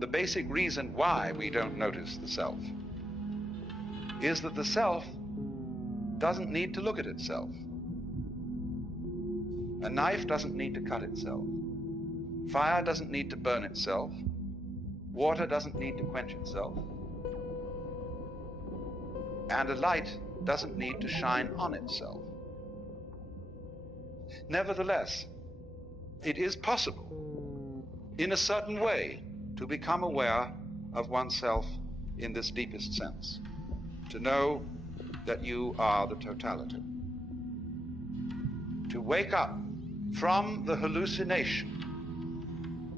The basic reason why we don't notice the self is that the self doesn't need to look at itself. A knife doesn't need to cut itself. Fire doesn't need to burn itself. Water doesn't need to quench itself. And a light doesn't need to shine on itself. Nevertheless, it is possible, in a certain way, to become aware of oneself in this deepest sense, to know that you are the totality, to wake up from the hallucination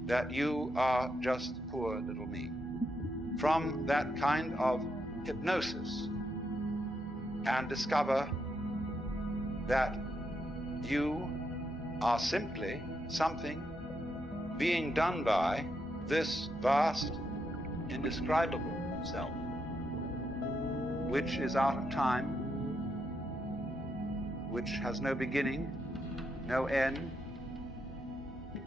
that you are just poor little me, from that kind of hypnosis, and discover that you are simply something being done by this vast, indescribable self, which is out of time, which has no beginning, no end,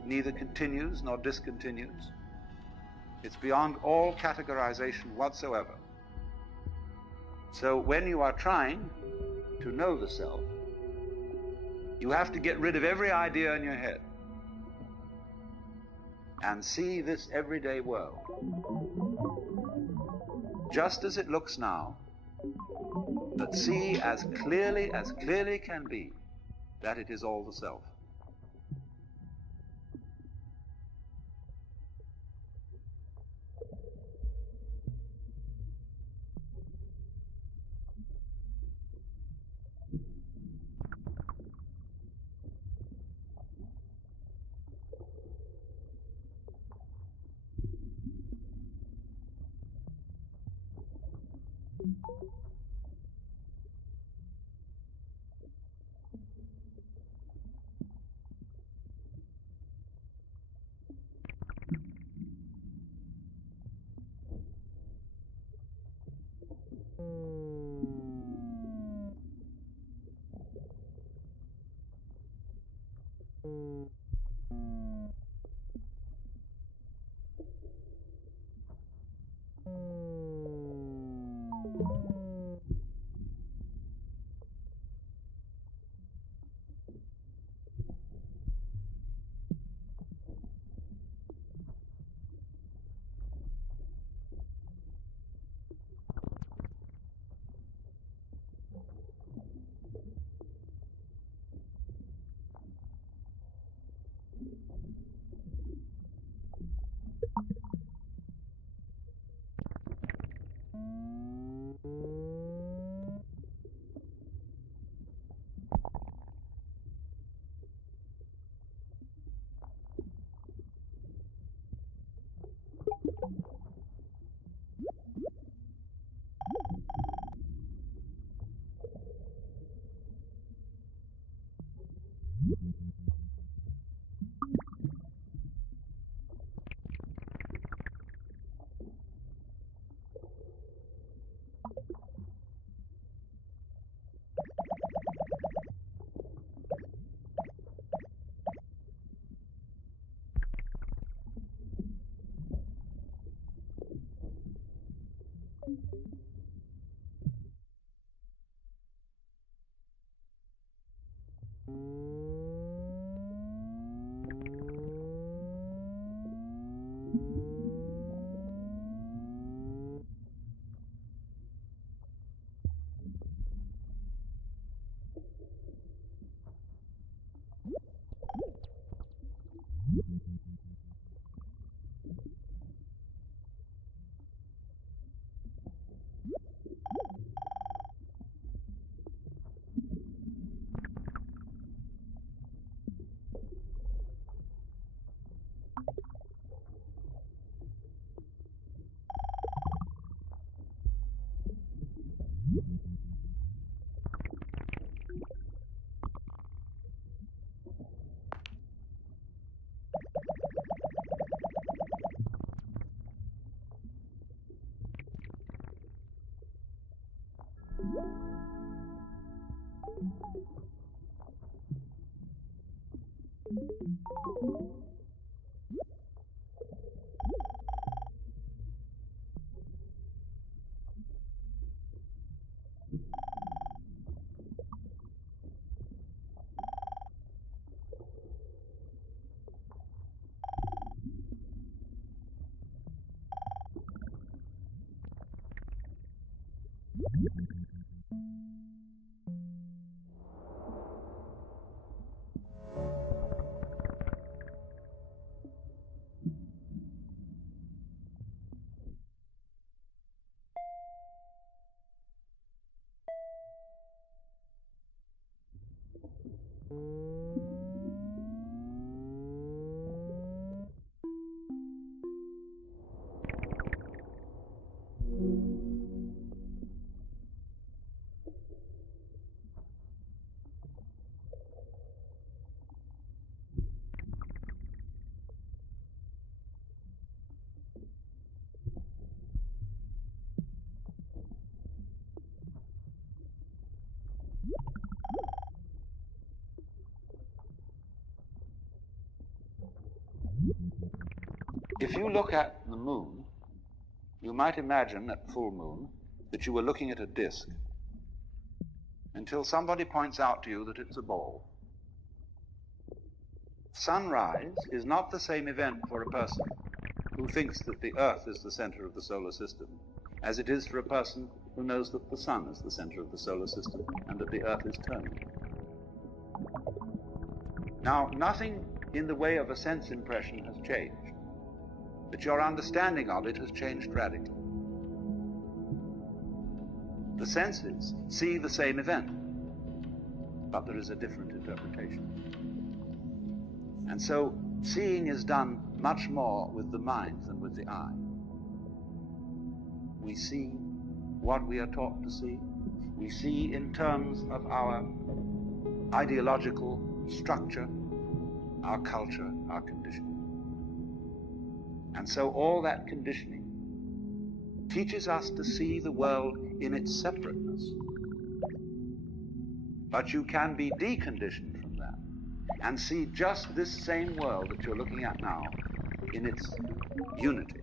neither continues nor discontinues. It's beyond all categorization whatsoever. So when you are trying to know the self, you have to get rid of every idea in your head. and see this everyday world just as it looks now, but see as clearly can be that it is all the self. If you look at the moon, you might imagine at full moon that you were looking at a disk until somebody points out to you that it's a ball. Sunrise is not the same event for a person who thinks that the Earth is the center of the solar system as it is for a person who knows that the sun is the center of the solar system and that the Earth is turning. Now, nothing in the way of a sense impression has changed, but your understanding of it has changed radically. The senses see the same event, but there is a different interpretation. And so, seeing is done much more with the mind than with the eye. We see what we are taught to see. We see in terms of our ideological structure, our culture, our conditioning. And so all that conditioning teaches us to see the world in its separateness. But you can be deconditioned from that and see just this same world that you're looking at now in its unity.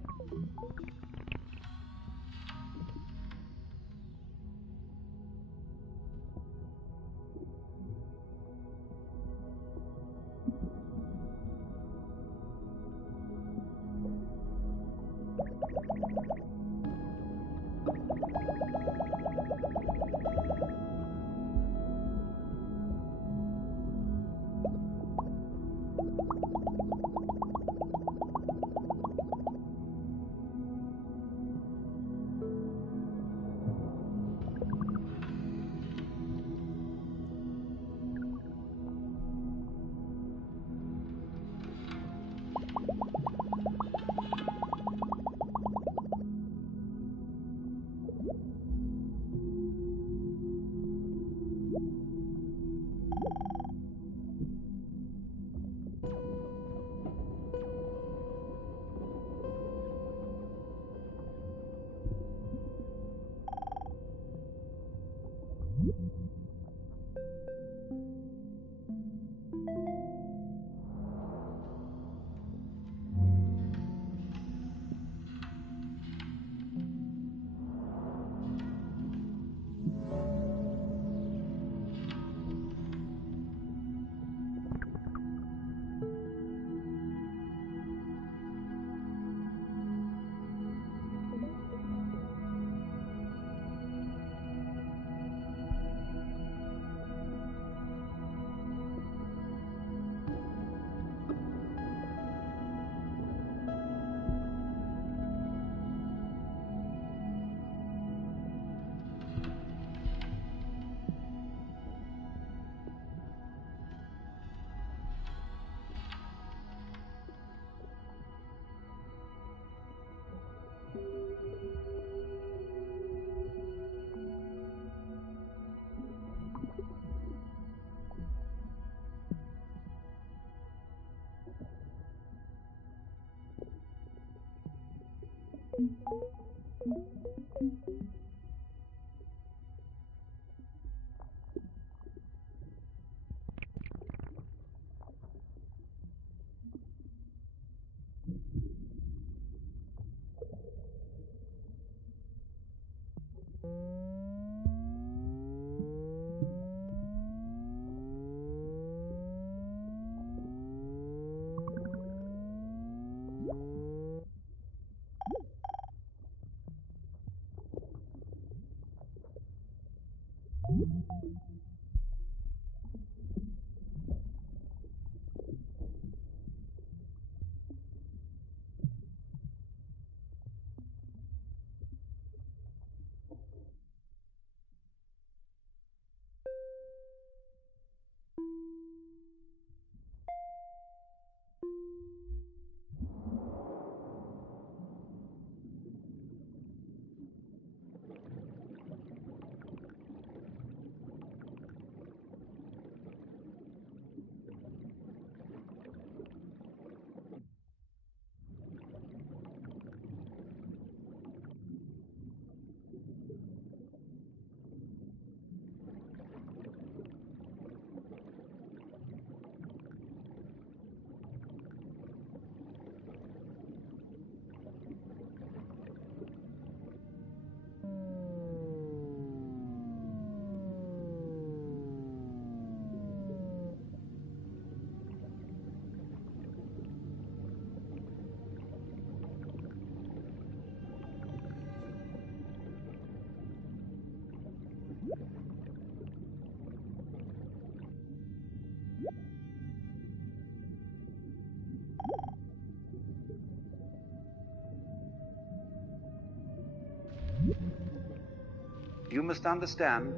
You must understand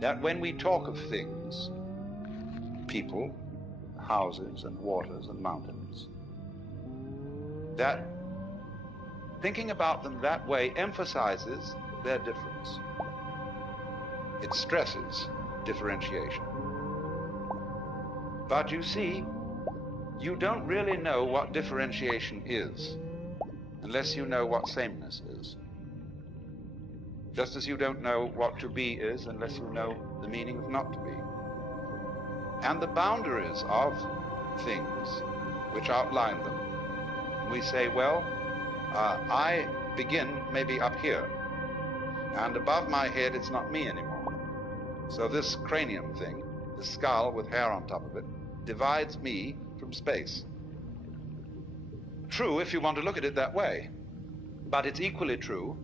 that when we talk of things, people, houses and waters and mountains, that thinking about them that way emphasizes their difference. It stresses differentiation. But you see, you don't really know what differentiation is unless you know what sameness is. Just as you don't know what to be is unless you know the meaning of not to be. And the boundaries of things which outline them, we say, well, I begin maybe up here, and above my head it's not me anymore. So this cranium thing, this skull with hair on top of it, divides me from space. True if you want to look at it that way, but it's equally true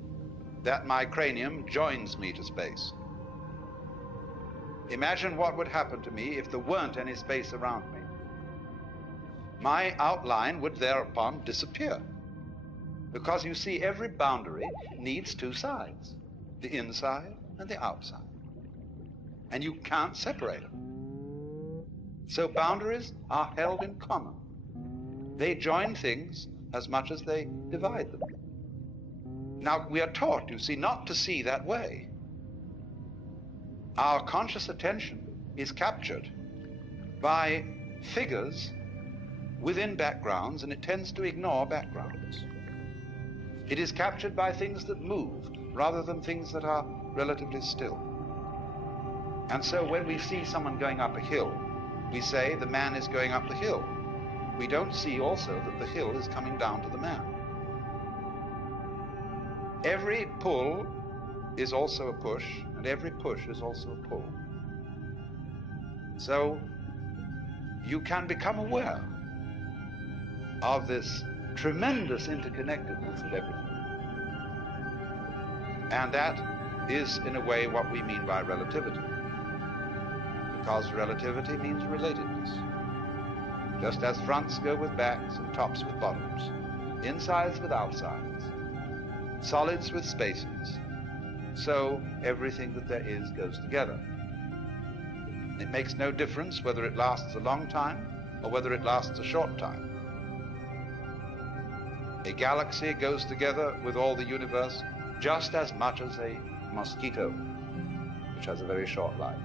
that my cranium joins me to space. Imagine what would happen to me if there weren't any space around me. My outline would thereupon disappear. Because you see, every boundary needs two sides, the inside and the outside. And you can't separate them. So boundaries are held in common. They join things as much as they divide them. Now, we are taught, you see, not to see that way. Our conscious attention is captured by figures within backgrounds, and it tends to ignore backgrounds. It is captured by things that move rather than things that are relatively still. And so when we see someone going up a hill, we say the man is going up the hill. We don't see also that the hill is coming down to the man. Every pull is also a push, and every push is also a pull. So you can become aware of this tremendous interconnectedness of everything. And that is, in a way, what we mean by relativity. Because relativity means relatedness. Just as fronts go with backs and tops with bottoms, insides with outsides, solids with spaces, so everything that there is goes together. It makes no difference whether it lasts a long time or whether it lasts a short time. A galaxy goes together with all the universe just as much as a mosquito, which has a very short life.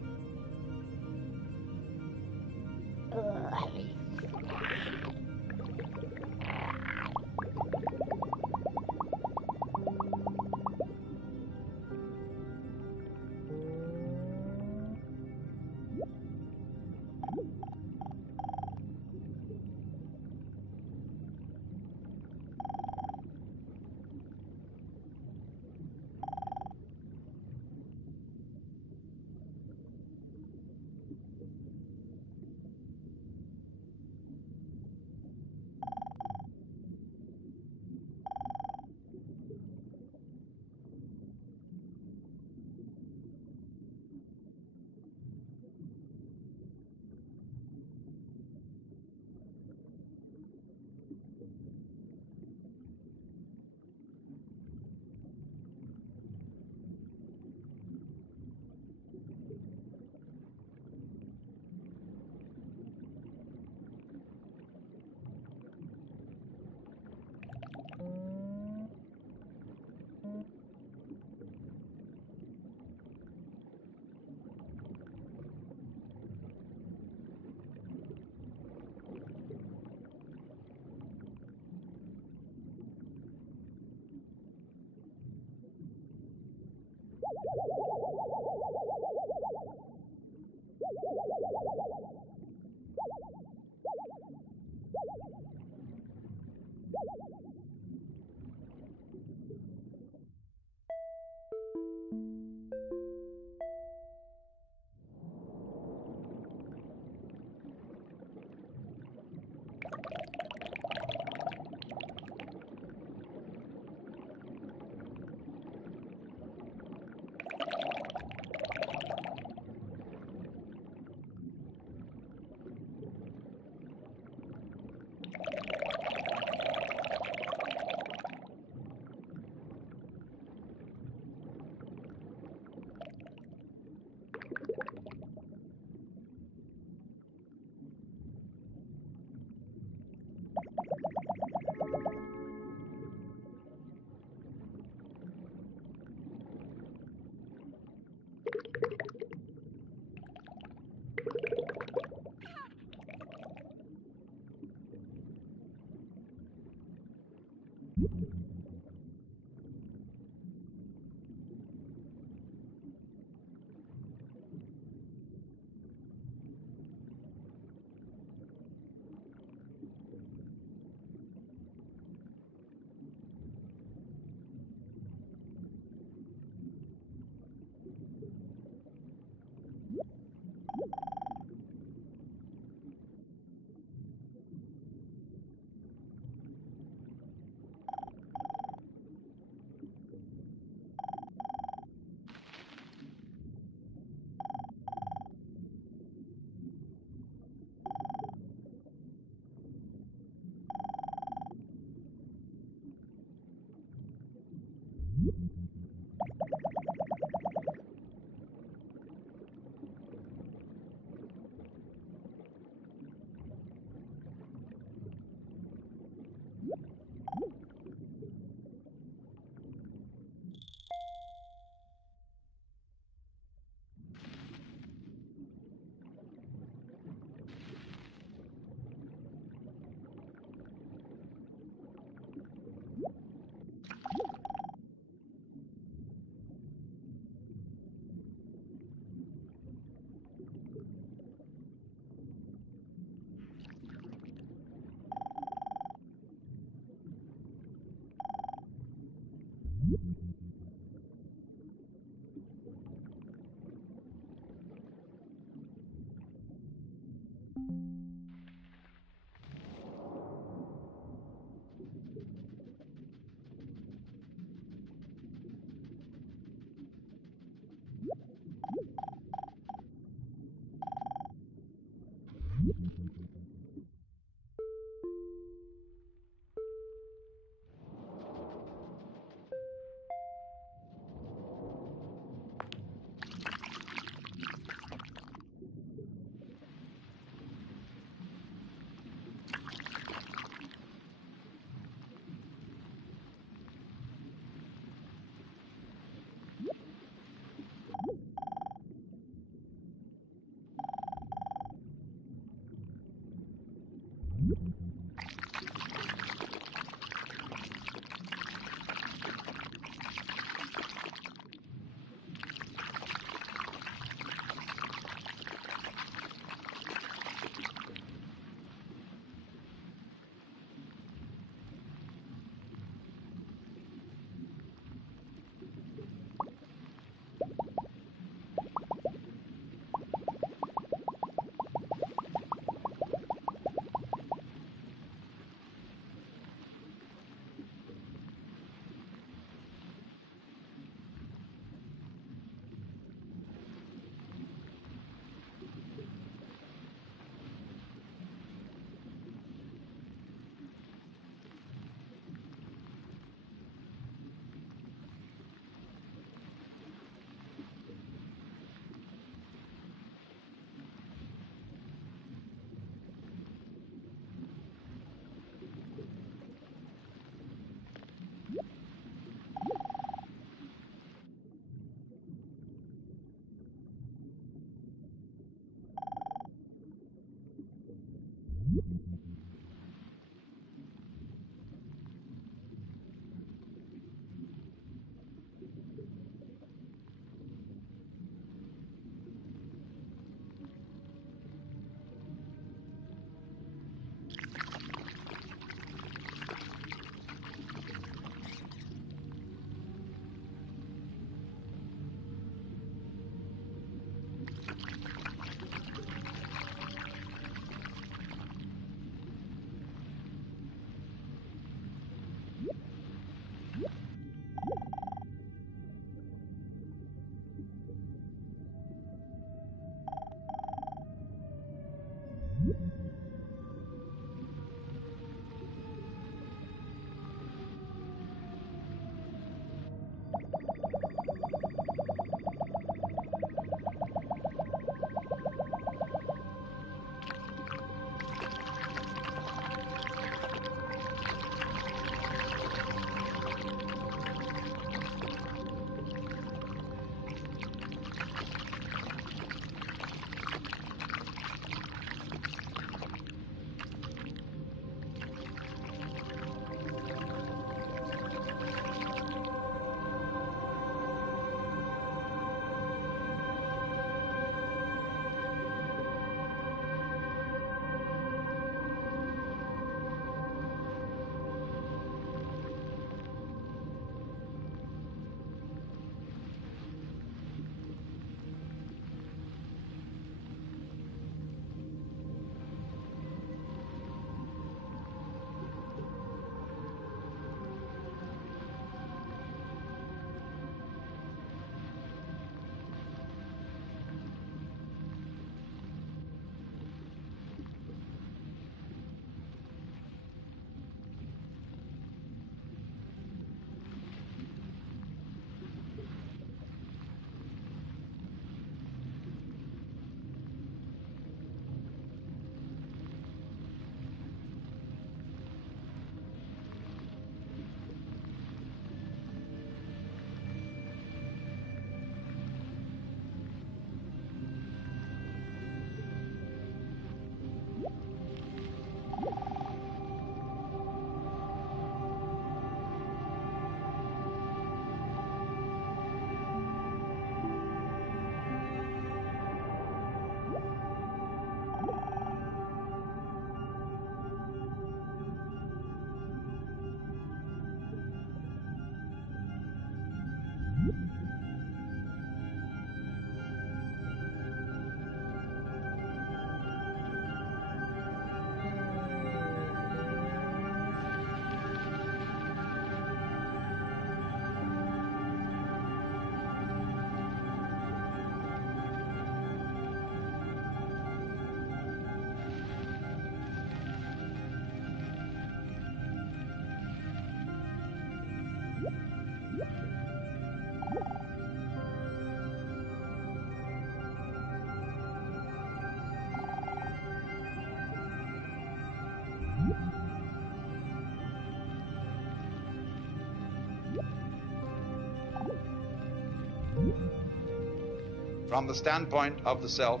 From the standpoint of the self,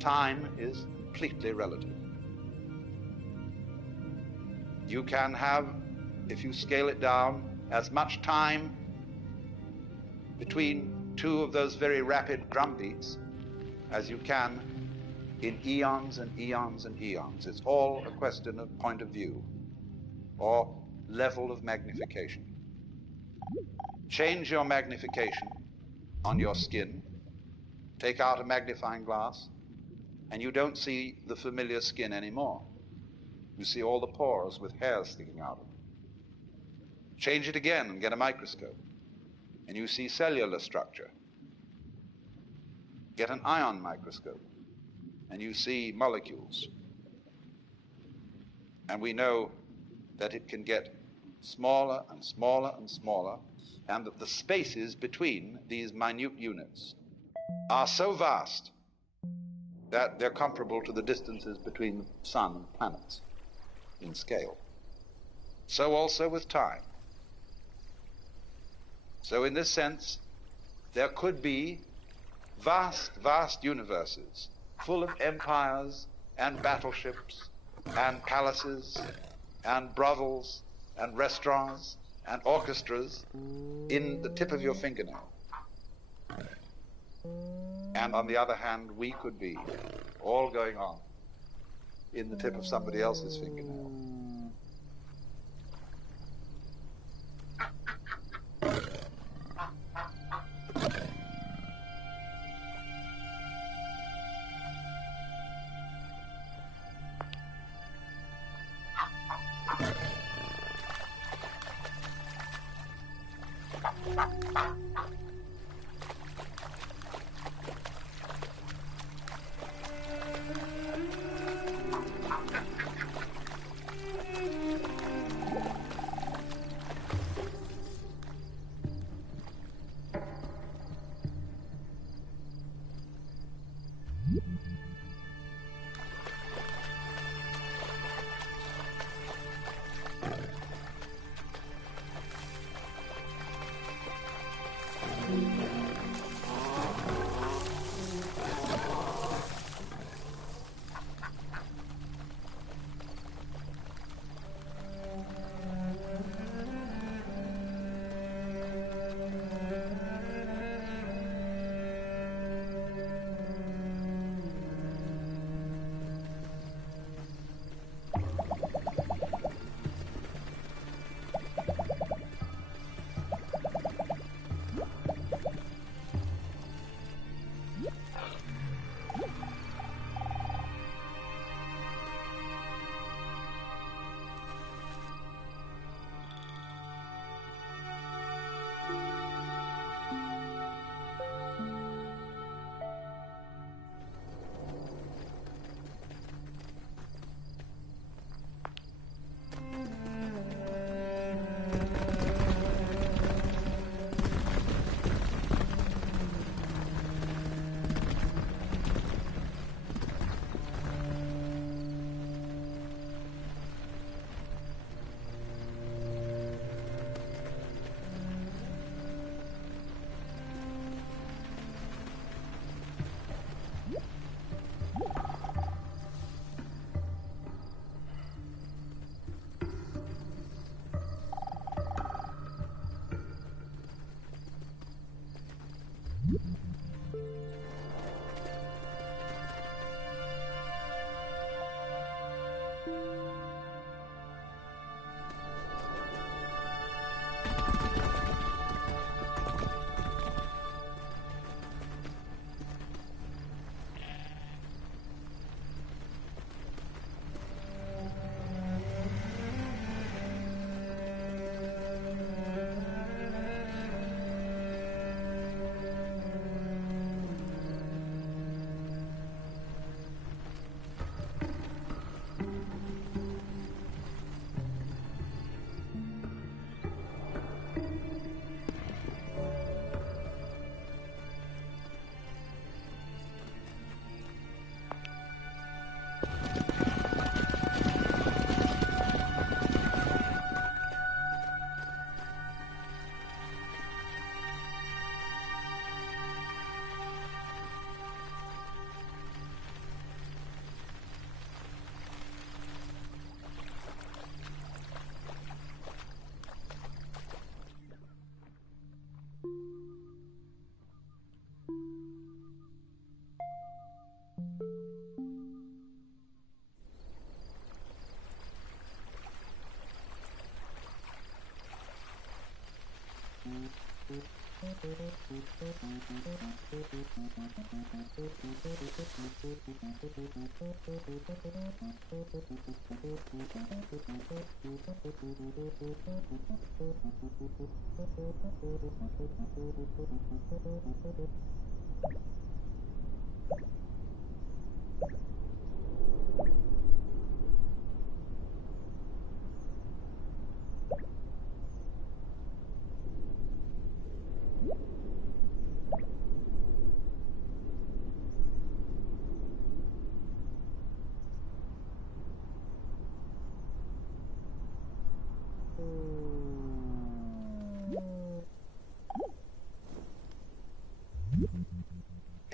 time is completely relative. You can have, if you scale it down, as much time between two of those very rapid drum beats as you can in eons and eons and eons. It's all a question of point of view or level of magnification. Change your magnification on your skin, take out a magnifying glass, and you don't see the familiar skin anymore. You see all the pores with hairs sticking out of them. Change it again and get a microscope, and you see cellular structure. Get an ion microscope, and you see molecules. And we know that it can get smaller and smaller and smaller, and that the spaces between these minute units are so vast that they're comparable to the distances between the sun and planets in scale. So also with time. So in this sense, there could be vast, vast universes full of empires and battleships and palaces and brothels and restaurants and orchestras in the tip of your fingernail. And on the other hand, we could be all going on in the tip of somebody else's fingernail.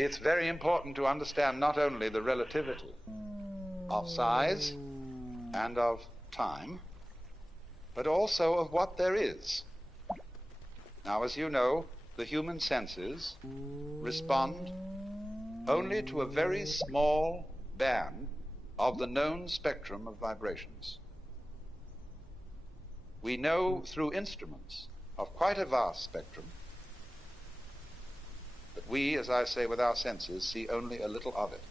It's very important to understand not only the relativity of size and of time, but also of what there is. Now, as you know, the human senses respond only to a very small band of the known spectrum of vibrations. We know through instruments of quite a vast spectrum, but we, as I say, with our senses, see only a little of it.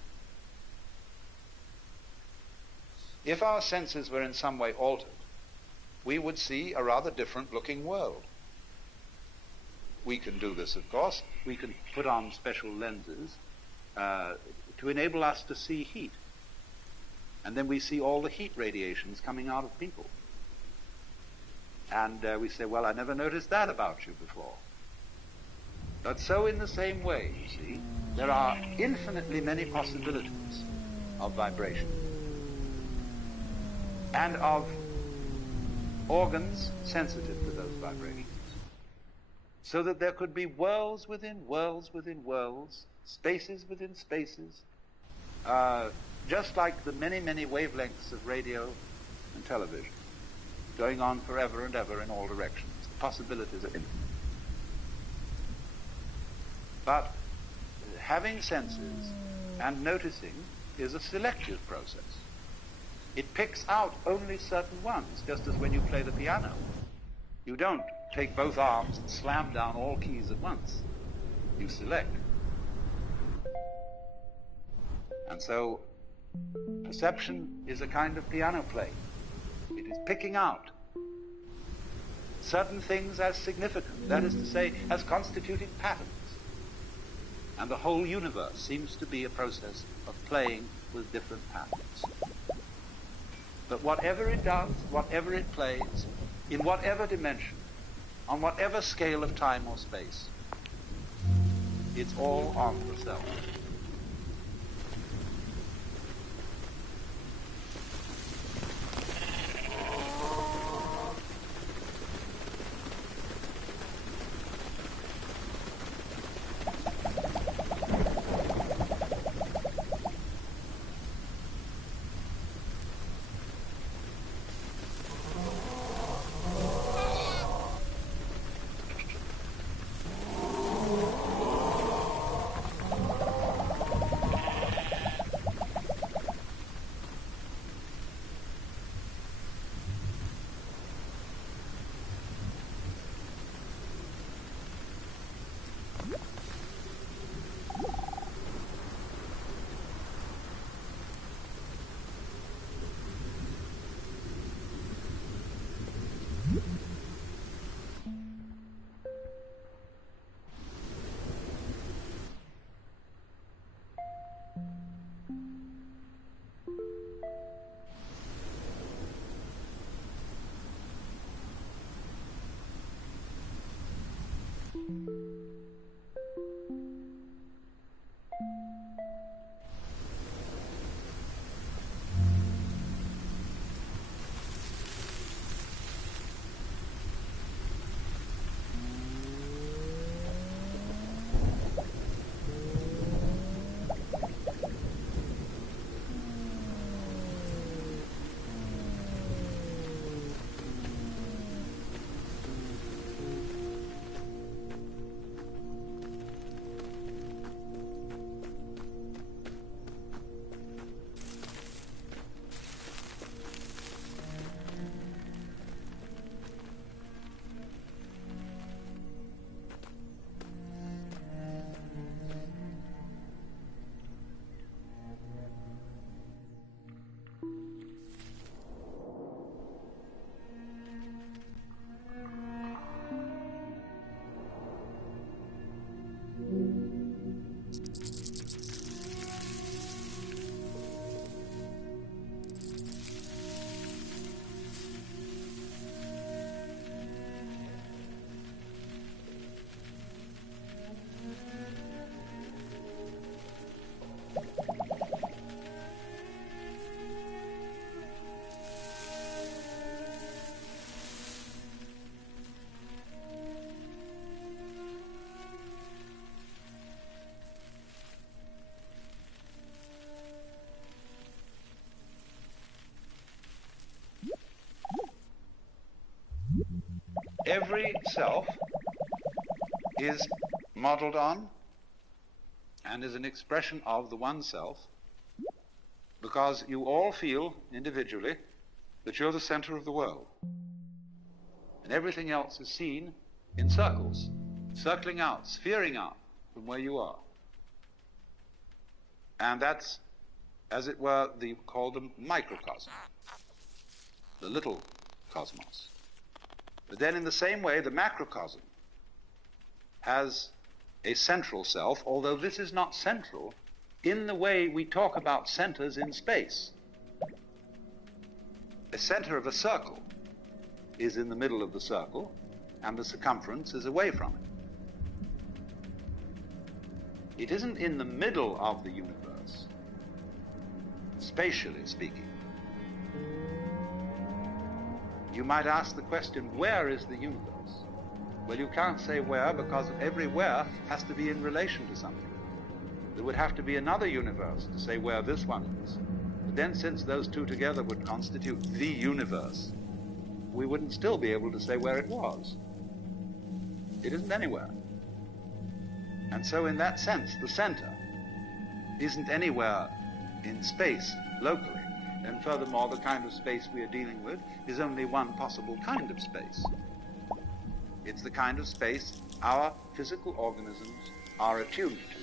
If our senses were in some way altered, we would see a rather different looking world. We can do this, of course. We can put on special lenses to enable us to see heat. And then we see all the heat radiations coming out of people. And we say, well, I never noticed that about you before. But so in the same way, you see, there are infinitely many possibilities of vibration and of organs sensitive to those vibrations. So that there could be worlds within worlds within worlds, spaces within spaces, just like the many, many wavelengths of radio and television, going on forever and ever in all directions. The possibilities are infinite. But having senses and noticing is a selective process. It picks out only certain ones, just as when you play the piano. You don't take both arms and slam down all keys at once. You select. And so perception is a kind of piano playing. It is picking out certain things as significant, that is to say, as constituting patterns. And the whole universe seems to be a process of playing with different patterns. But whatever it does, whatever it plays, in whatever dimension, on whatever scale of time or space, it's all on the self. every self is modeled on and is an expression of the one self, because you all feel individually that you're the center of the world. And everything else is seen in circles, circling out, sphering out from where you are. And that's, as it were, called the microcosm, the little cosmos. But then in the same way, the macrocosm has a central self, although this is not central in the way we talk about centers in space. The center of a circle is in the middle of the circle, and the circumference is away from it. It isn't in the middle of the universe, spatially speaking. You might ask the question, where is the universe? Well, you can't say where, because every where has to be in relation to something. There would have to be another universe to say where this one is. But then, since those two together would constitute the universe, we wouldn't still be able to say where it was. It isn't anywhere. And so in that sense, the center isn't anywhere in space locally. And furthermore, the kind of space we are dealing with is only one possible kind of space. It's the kind of space our physical organisms are attuned to.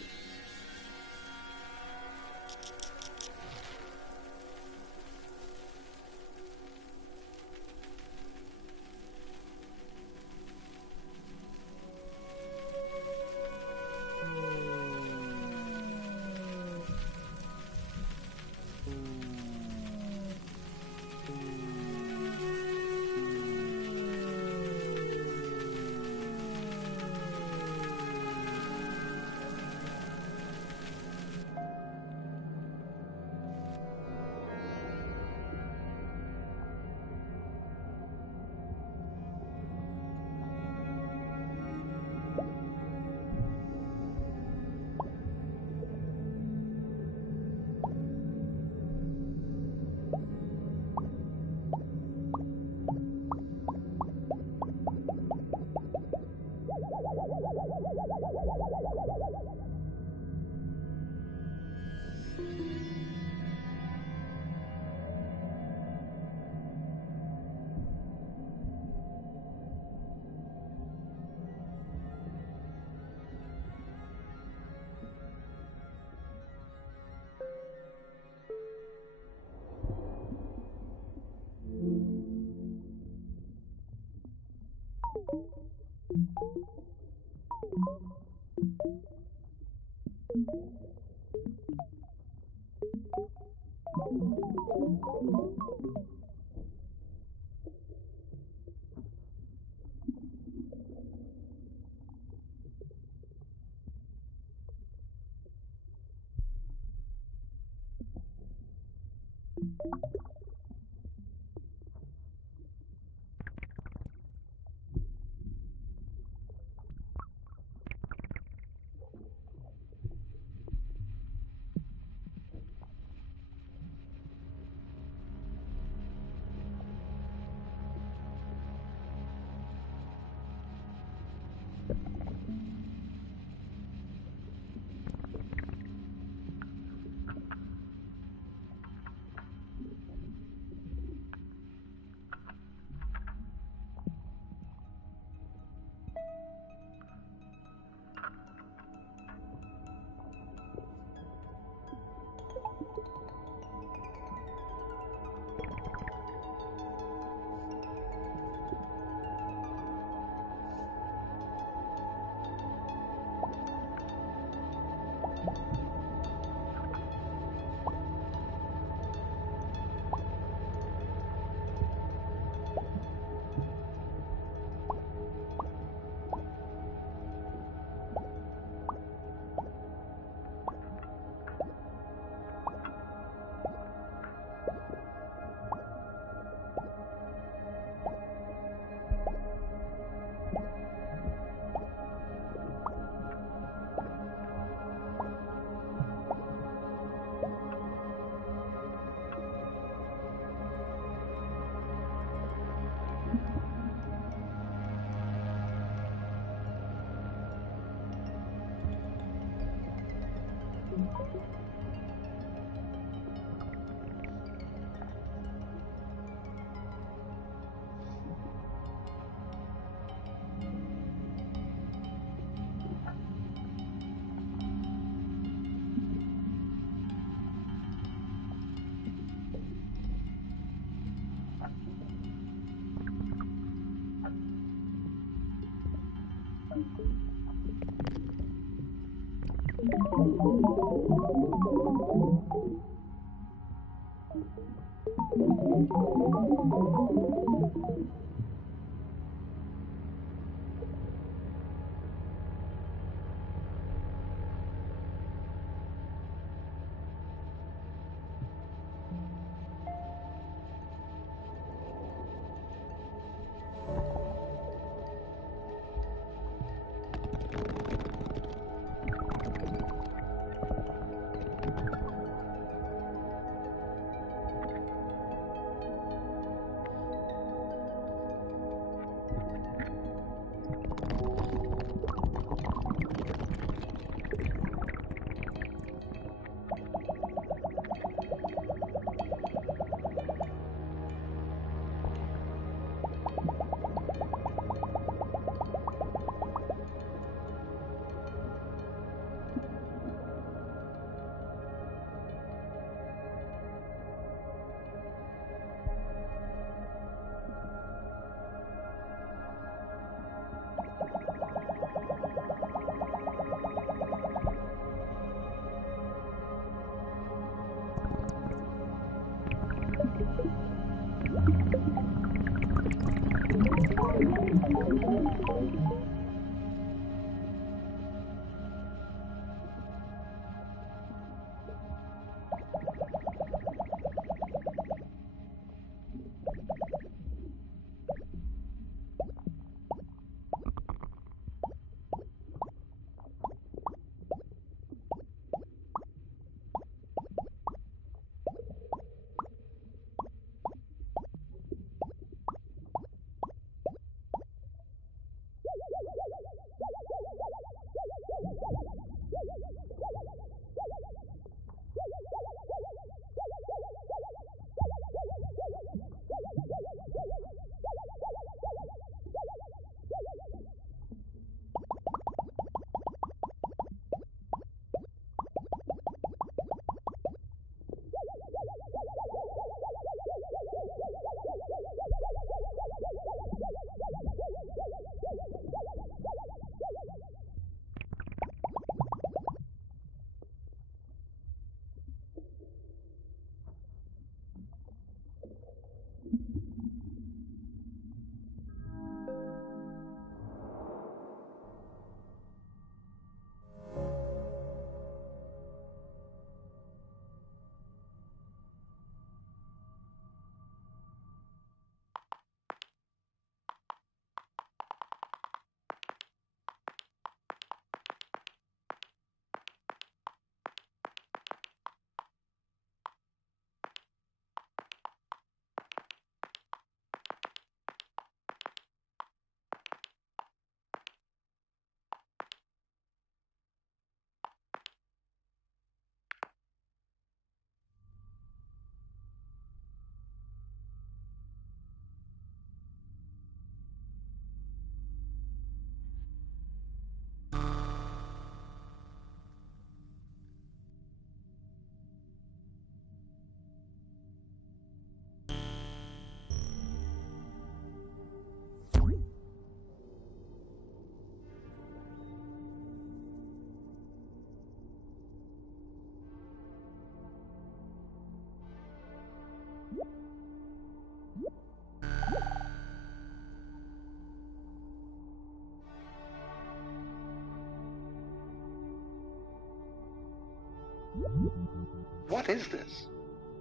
What is this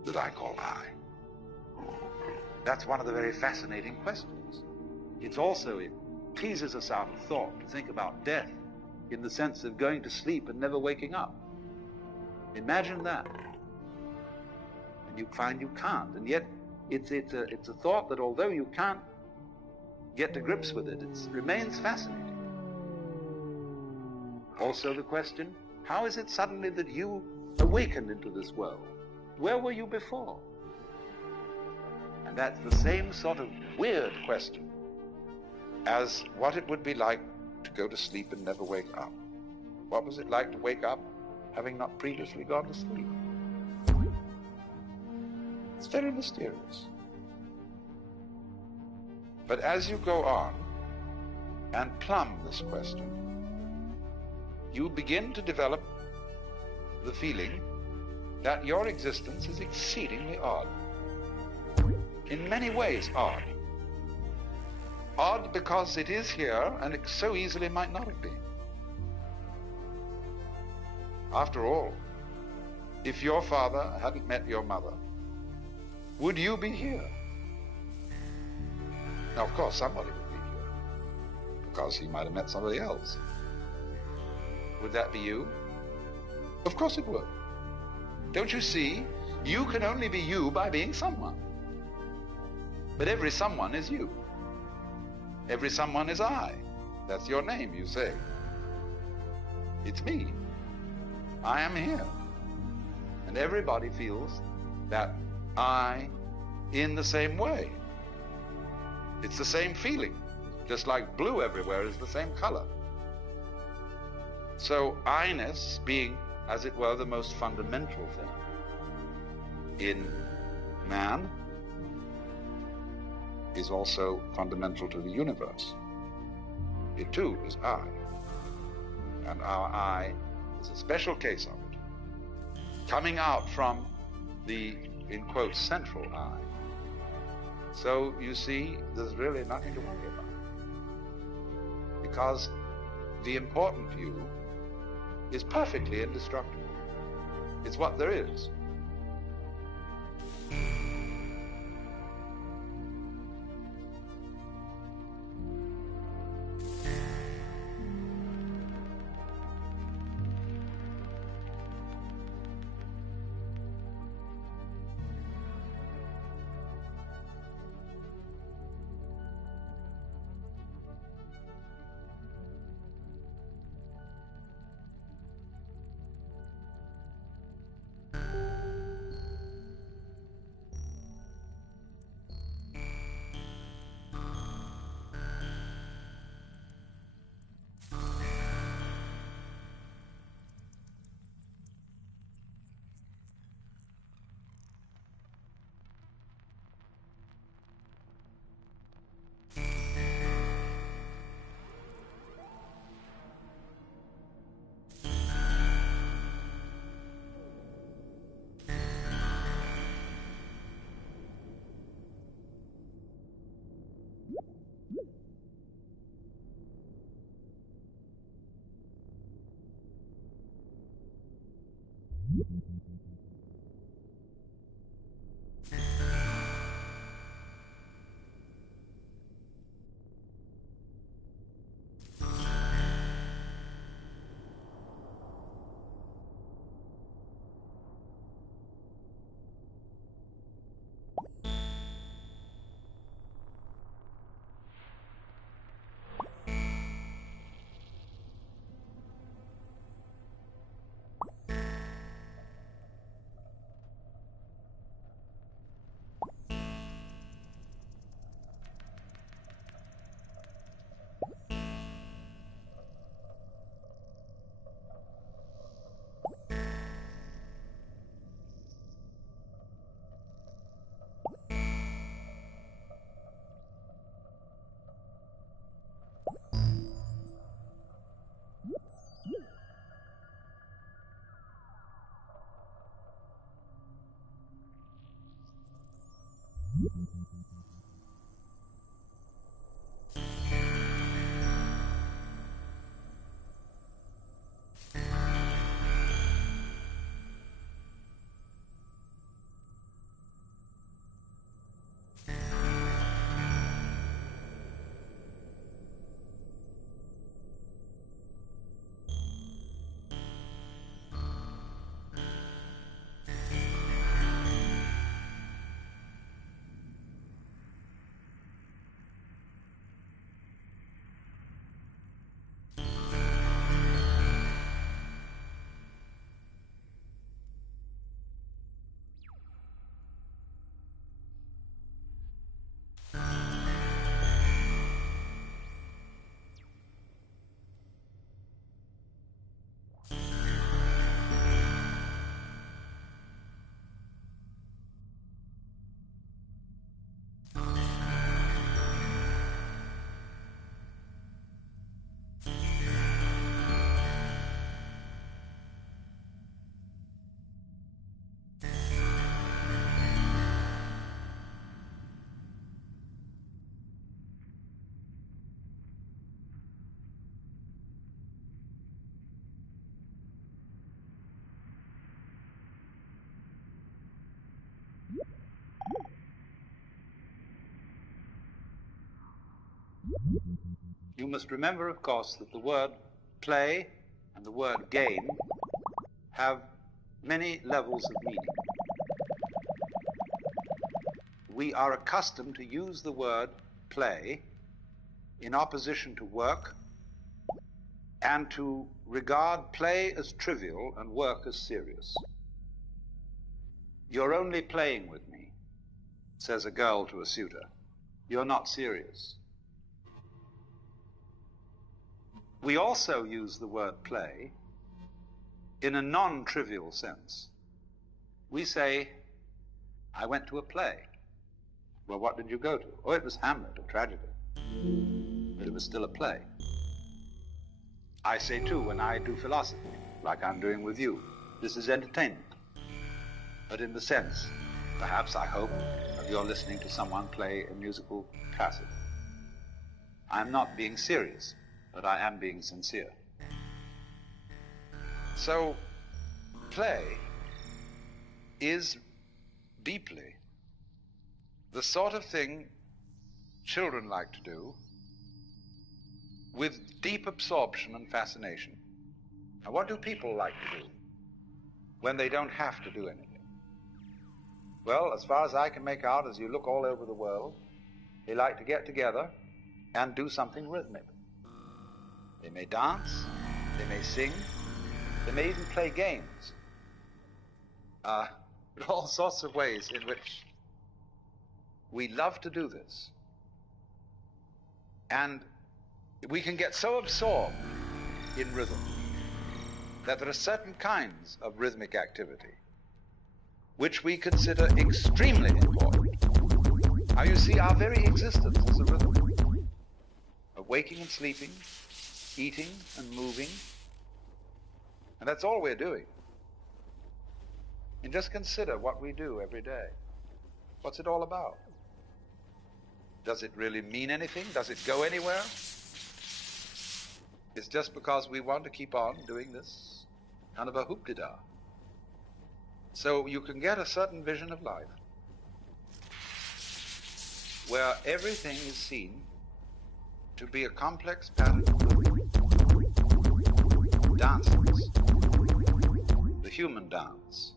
that I call I? That's one of the very fascinating questions. It teases us out of thought to think about death in the sense of going to sleep and never waking up. Imagine that. And you find you can't. And yet it's a thought that although you can't get to grips with it, it remains fascinating. Also the question, How is it suddenly that you awakened into this world? Where were you before? And that's the same sort of weird question as what it would be like to go to sleep and never wake up. What was it like to wake up having not previously gone to sleep? It's very mysterious. But as you go on and plumb this question, you begin to develop the feeling that your existence is exceedingly odd. In many ways odd. Odd because it is here and it so easily might not have been. After all, if your father hadn't met your mother, would you be here? Now, of course, somebody would be here, because he might have met somebody else. Would that be you? Of course it would. Don't you see? You can only be you by being someone. But every someone is you. Every someone is I. That's your name, you say. It's me. I am here. And everybody feels that I in the same way. It's the same feeling, just like blue everywhere is the same color. So I-ness being, as it were, the most fundamental thing in man is also fundamental to the universe. It too is I. And our I is a special case of it, coming out from the, in quotes, central I. So you see, there's really nothing to worry about, because the important you is perfectly indestructible. It's what there is. You must remember, of course, that the word play and the word game have many levels of meaning. We are accustomed to use the word play in opposition to work and to regard play as trivial and work as serious. "You're only playing with me," says a girl to a suitor. "You're not serious." We also use the word play in a non-trivial sense. We say, "I went to a play." Well, what did you go to? Oh, it was Hamlet, a tragedy. But it was still a play. I say too, when I do philosophy, like I'm doing with you, this is entertainment. But in the sense, perhaps I hope, of your listening to someone play a musical passage. I'm not being serious, but I am being sincere. So, play is deeply the sort of thing children like to do with deep absorption and fascination. Now, what do people like to do when they don't have to do anything? Well, as far as I can make out, as you look all over the world, they like to get together and do something rhythmic. They may dance, they may sing, they may even play games. All sorts of ways in which we love to do this. And we can get so absorbed in rhythm that there are certain kinds of rhythmic activity which we consider extremely important. Now, you see, our very existence is a rhythm of waking and sleeping, eating and moving, and that's all we're doing. And just consider what we do every day. What's it all about? Does it really mean anything? Does it go anywhere? It's just because we want to keep on doing this kind of a hoop-de-da. So you can get a certain vision of life where everything is seen to be a complex pattern of dances. The human dance,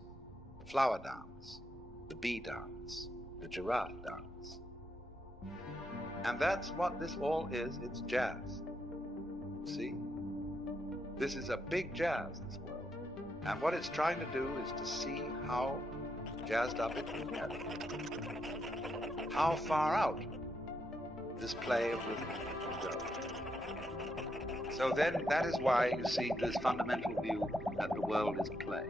the flower dance, the bee dance, the giraffe dance. And that's what this all is. It's jazz. See? This is a big jazz, this world. And what it's trying to do is to see how jazzed up it can get. How far out this play of rhythm can go. So then that is why you see this fundamental view that the world is play.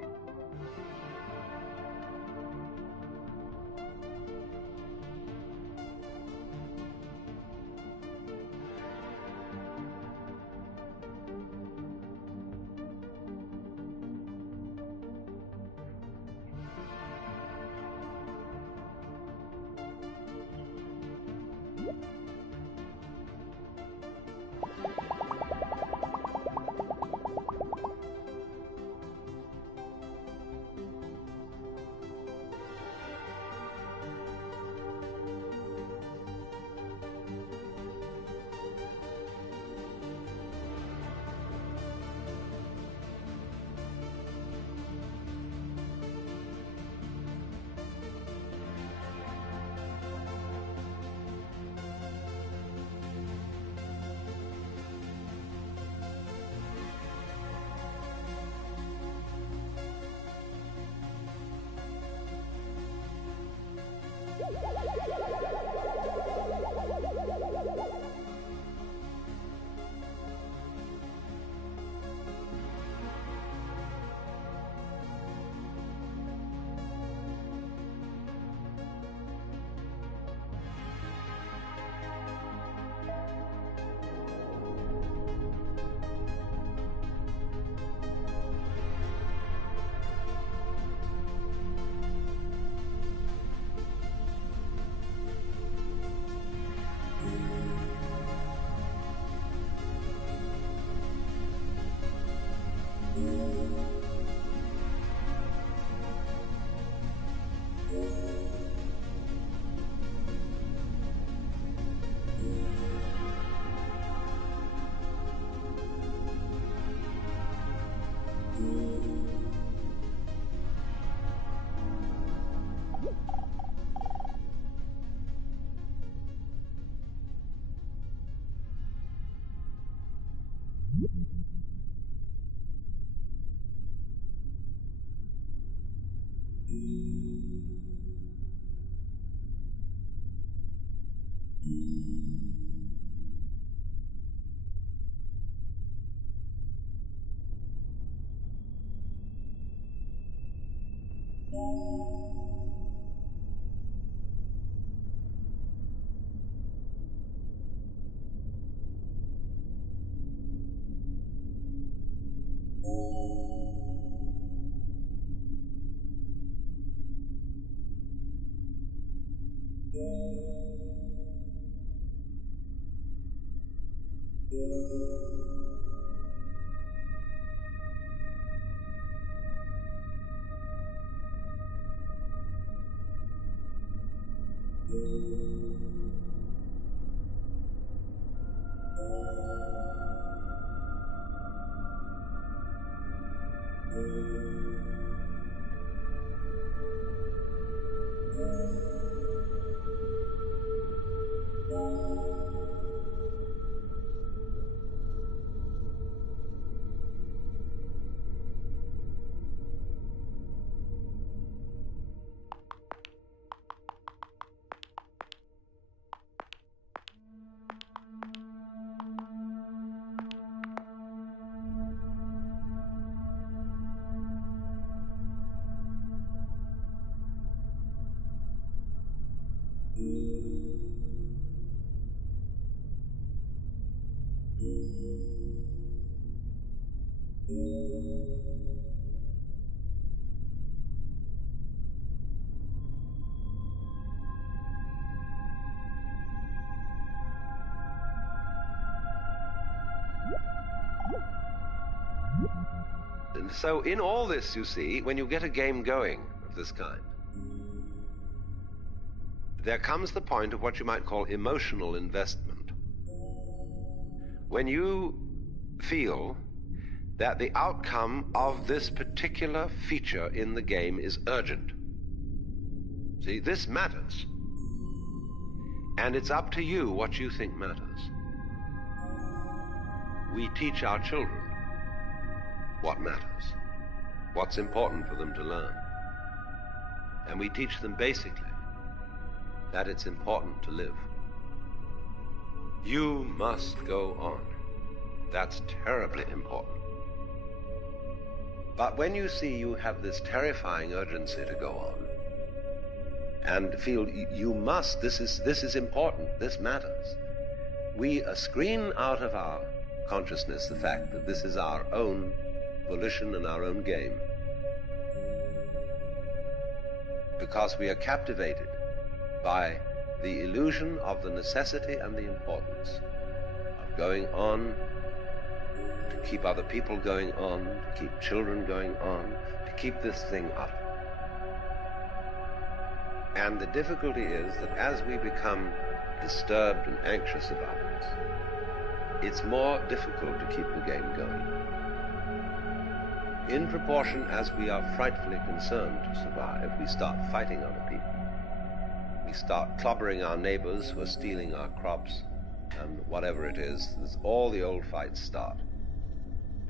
And so in all this, you see, when you get a game going of this kind, there comes the point of what you might call emotional investment. When you feel that the outcome of this particular feature in the game is urgent. See, this matters. And it's up to you what you think matters. We teach our children what matters, what's important for them to learn. And we teach them basically that it's important to live. You must go on. That's terribly important. But when you see you have this terrifying urgency to go on and feel you must, this is important, this matters, we screen out of our consciousness the fact that this is our own volition and our own game, because we are captivated by the illusion of the necessity and the importance of going on, to keep other people going on, to keep children going on, to keep this thing up. And the difficulty is that as we become disturbed and anxious about this, it's more difficult to keep the game going. In proportion as we are frightfully concerned to survive, we start fighting other people. We start clobbering our neighbors who are stealing our crops, and whatever it is, all the old fights start.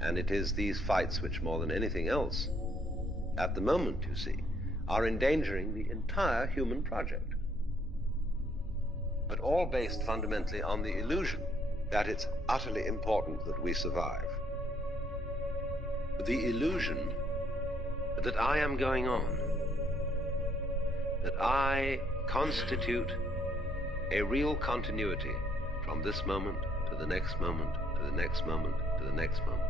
And it is these fights which, more than anything else, at the moment, you see, are endangering the entire human project. But all based fundamentally on the illusion that it's utterly important that we survive. The illusion that I am going on, that I constitute a real continuity from this moment to the next moment, to the next moment, to the next moment.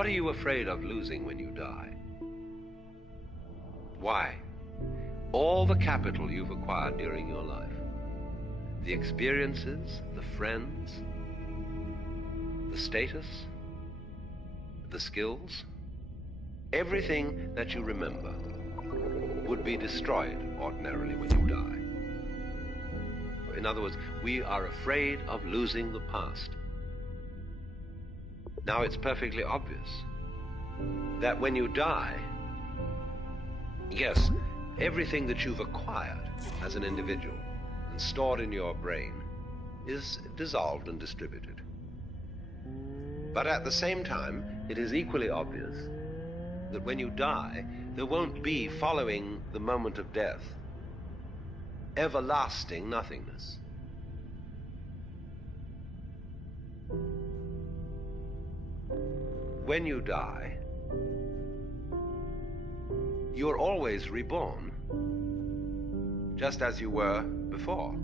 What are you afraid of losing when you die? Why? All the capital you've acquired during your life, the experiences, the friends, the status, the skills, everything that you remember would be destroyed ordinarily when you die. In other words, we are afraid of losing the past. Now it's perfectly obvious that when you die, Yes, everything that you've acquired as an individual and stored in your brain is dissolved and distributed. But at the same time, it is equally obvious that when you die, there won't be, following the moment of death, everlasting nothingness. When you die, you're always reborn, just as you were before.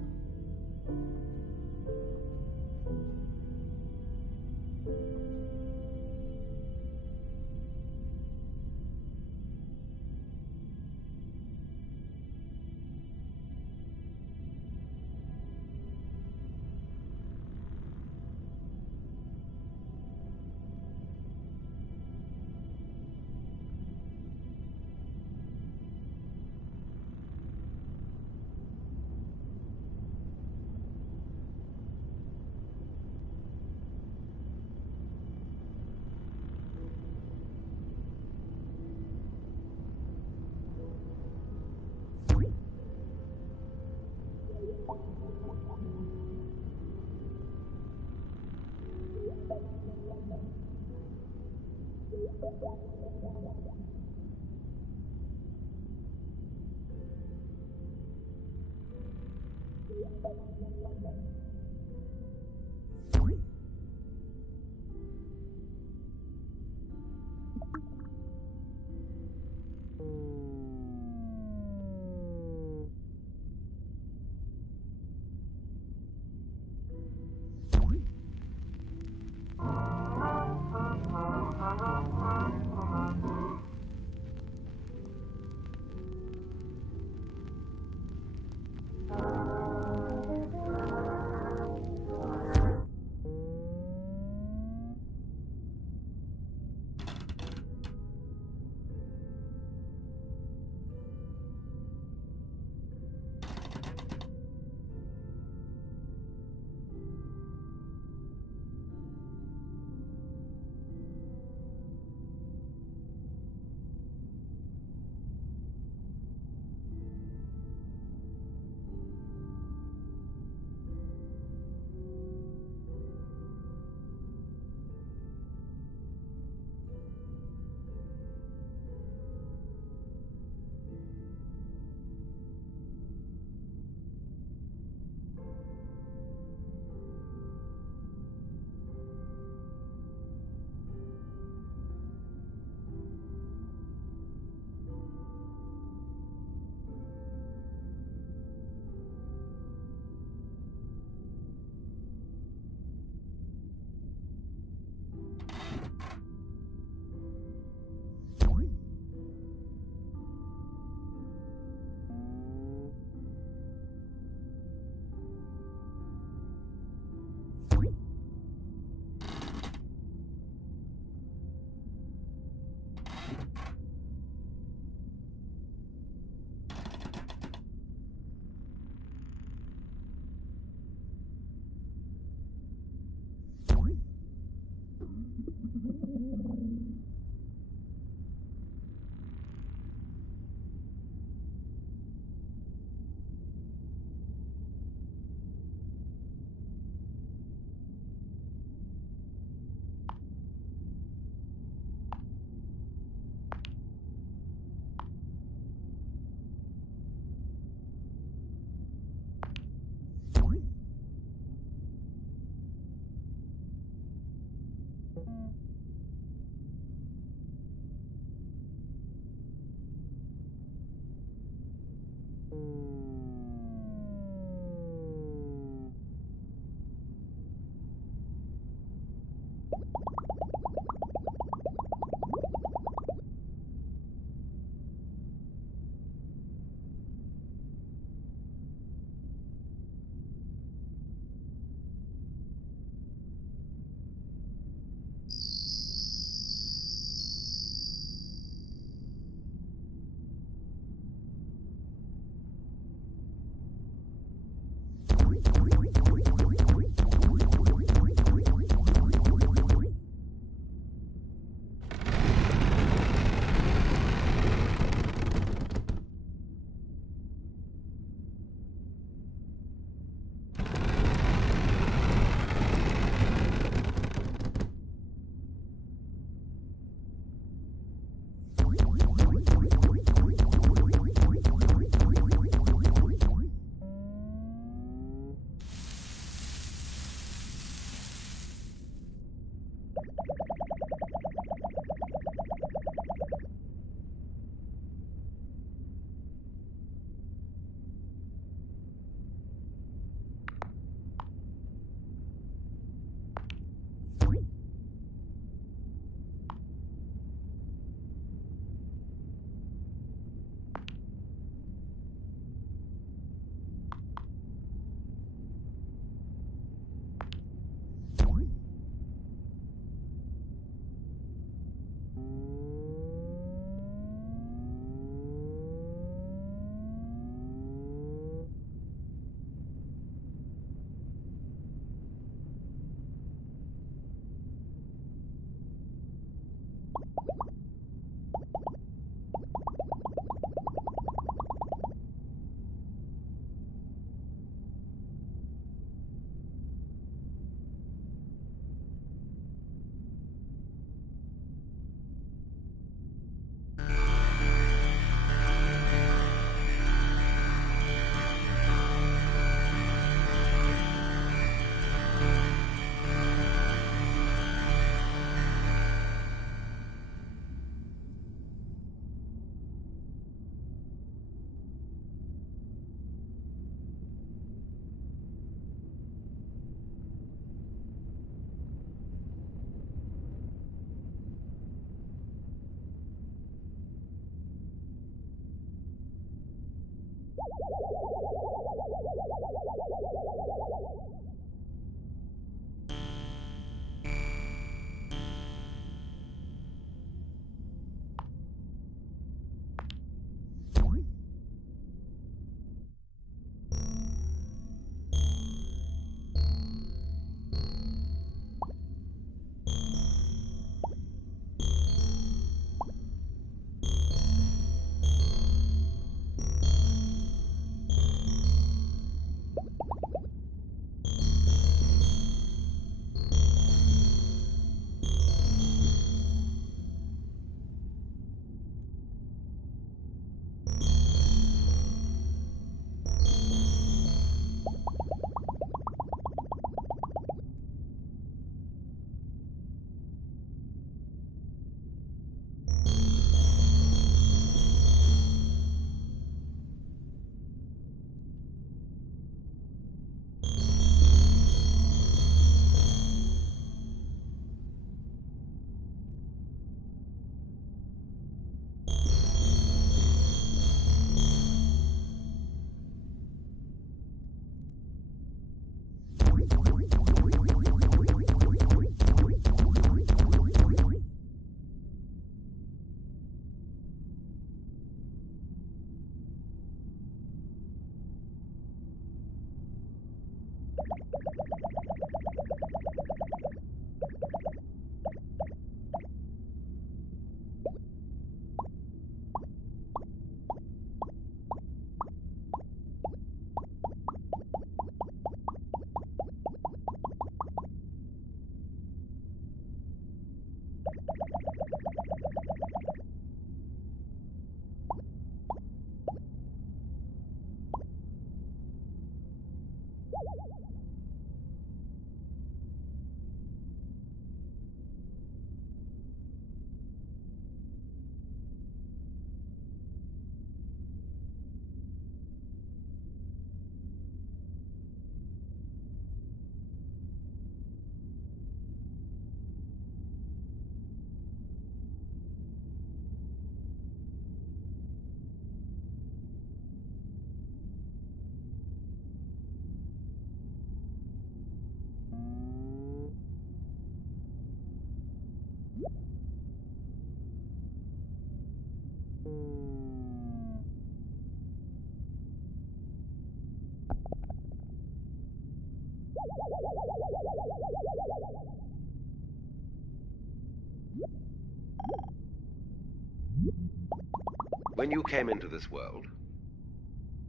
When you came into this world,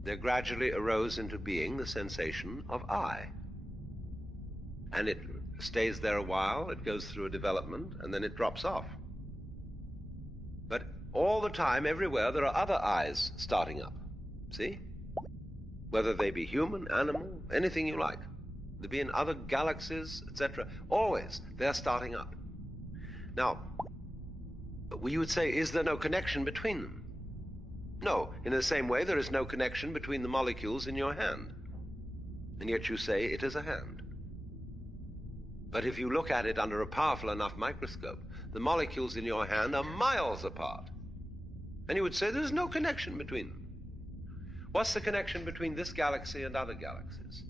there gradually arose into being the sensation of I. And it stays there a while, it goes through a development, and then it drops off. But all the time, everywhere, there are other I's starting up. See? Whether they be human, animal, anything you like. They be in other galaxies, etc. Always, they're starting up. Now, you would say, is there no connection between them? No, in the same way there is no connection between the molecules in your hand. And yet you say it is a hand. But if you look at it under a powerful enough microscope, the molecules in your hand are miles apart. And you would say there's no connection between them. What's the connection between this galaxy and other galaxies?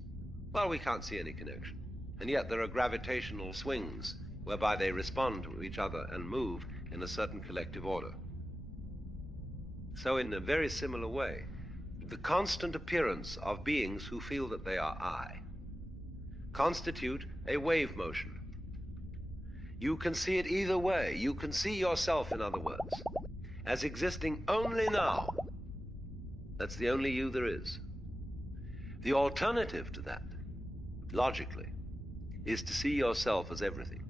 Well, we can't see any connection. And yet there are gravitational swings whereby they respond to each other and move in a certain collective order. So in a very similar way, the constant appearance of beings who feel that they are I constitute a wave motion. You can see it either way. You can see yourself, in other words, as existing only now. That's the only you there is. The alternative to that, logically, is to see yourself as everything.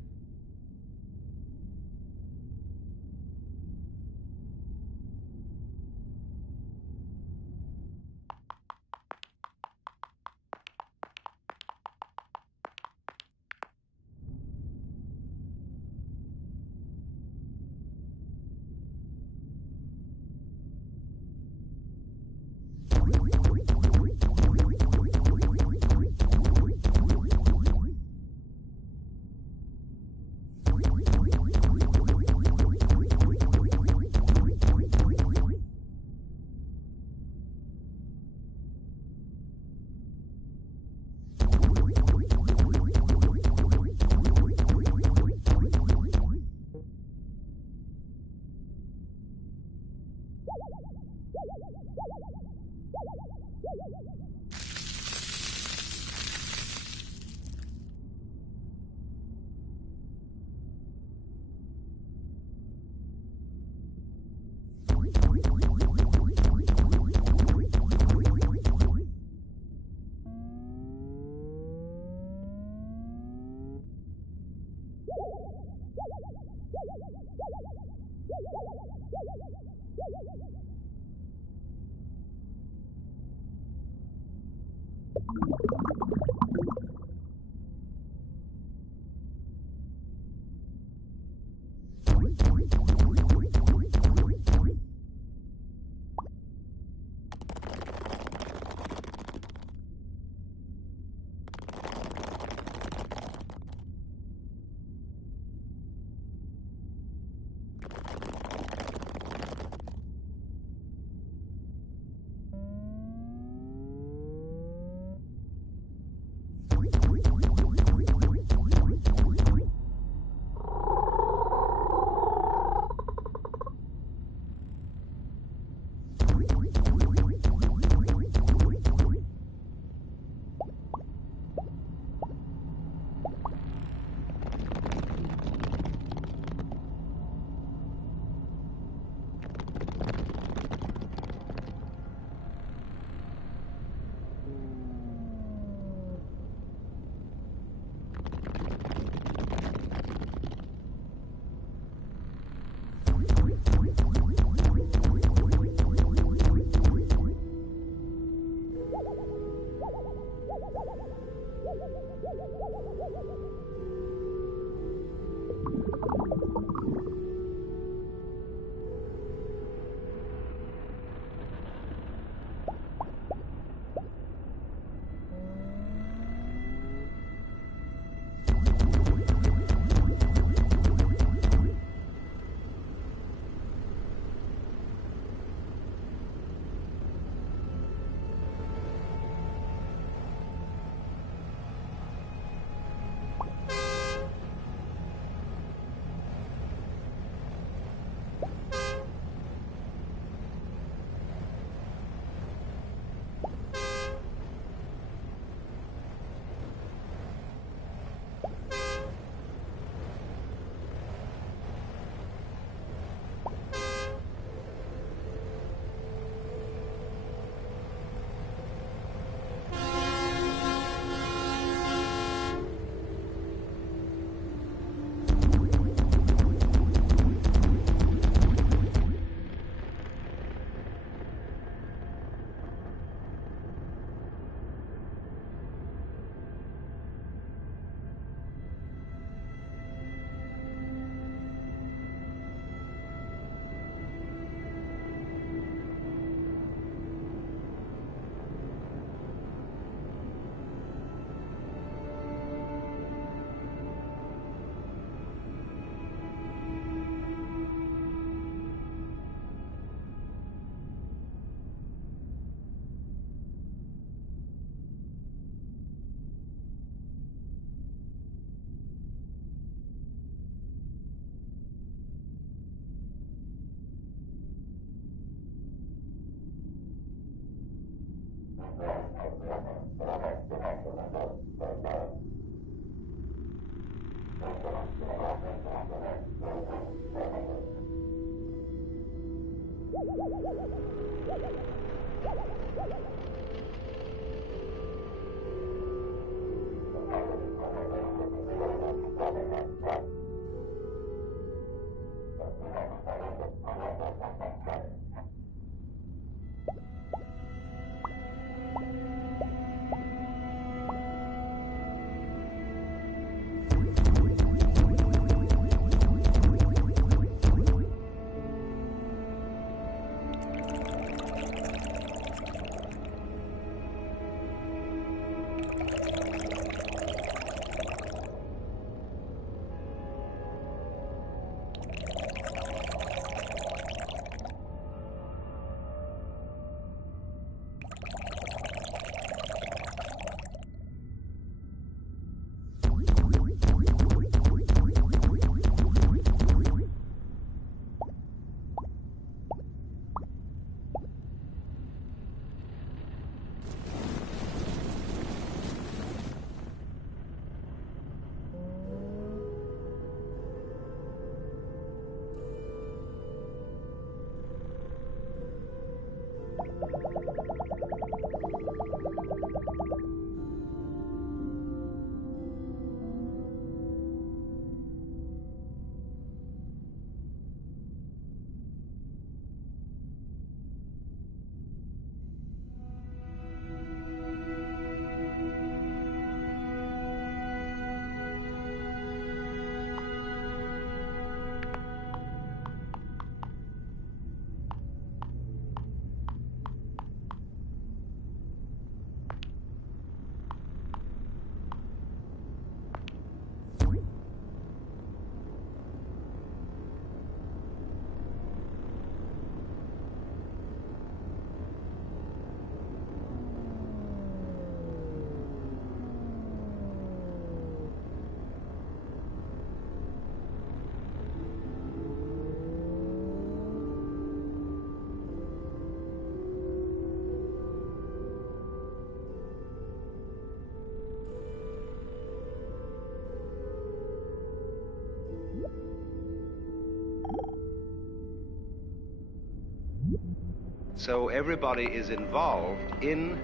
So everybody is involved in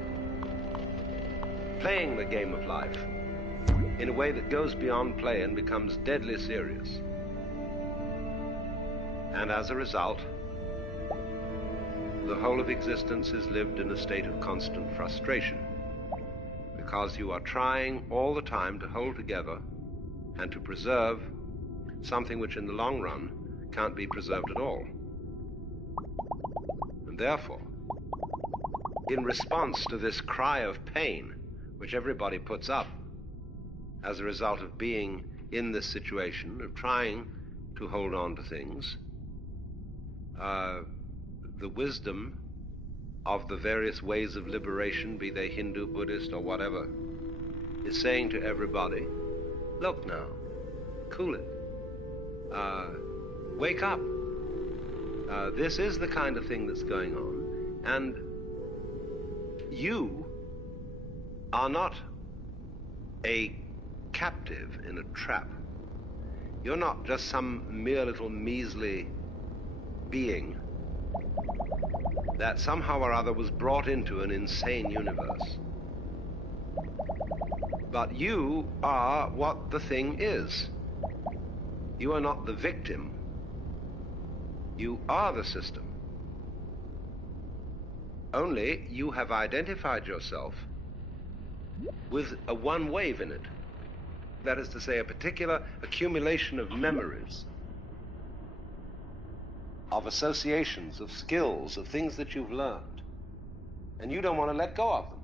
playing the game of life in a way that goes beyond play and becomes deadly serious. And as a result, the whole of existence is lived in a state of constant frustration, because you are trying all the time to hold together and to preserve something which in the long run can't be preserved at all. And therefore, in response to this cry of pain, which everybody puts up as a result of being in this situation, of trying to hold on to things, the wisdom of the various ways of liberation, be they Hindu, Buddhist, or whatever, is saying to everybody, look now, cool it, wake up. This is the kind of thing that's going on, and you are not a captive in a trap. You're not just some mere little measly being that somehow or other was brought into an insane universe. But you are what the thing is. You are not the victim. You are the system. Only you have identified yourself with a one wave in it. That is to say, a particular accumulation of memories, of associations, of skills, of things that you've learned. And you don't want to let go of them,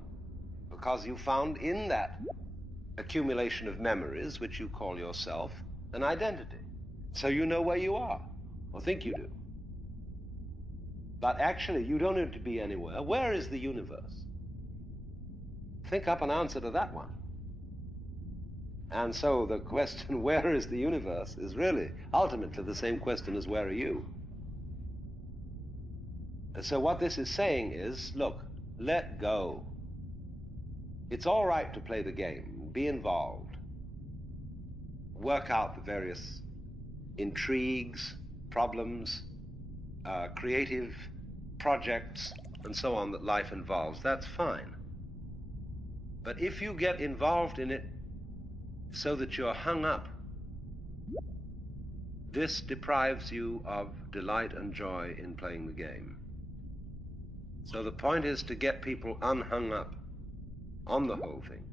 because you found in that accumulation of memories, which you call yourself, an identity. So you know where you are, or think you do. But actually, you don't need to be anywhere. Where is the universe? Think up an answer to that one. And so the question, where is the universe, is really ultimately the same question as where are you? And so what this is saying is, look, let go. It's all right to play the game, be involved, work out the various intrigues, problems, creative projects, and so on that life involves. That's fine. But if you get involved in it so that you're hung up, this deprives you of delight and joy in playing the game. So the point is to get people unhung up on the whole thing.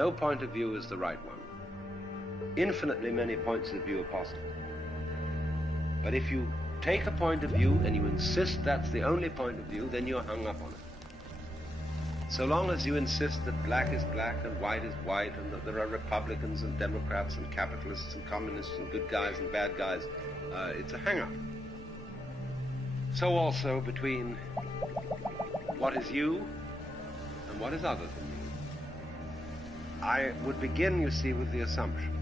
No point of view is the right one. Infinitely many points of view are possible. But if you take a point of view and you insist that's the only point of view, then you're hung up on it. So long as you insist that black is black and white is white and that there are Republicans and Democrats and capitalists and communists and good guys and bad guys, it's a hang-up. So also between what is you and what is other than you. I would begin, you see, with the assumption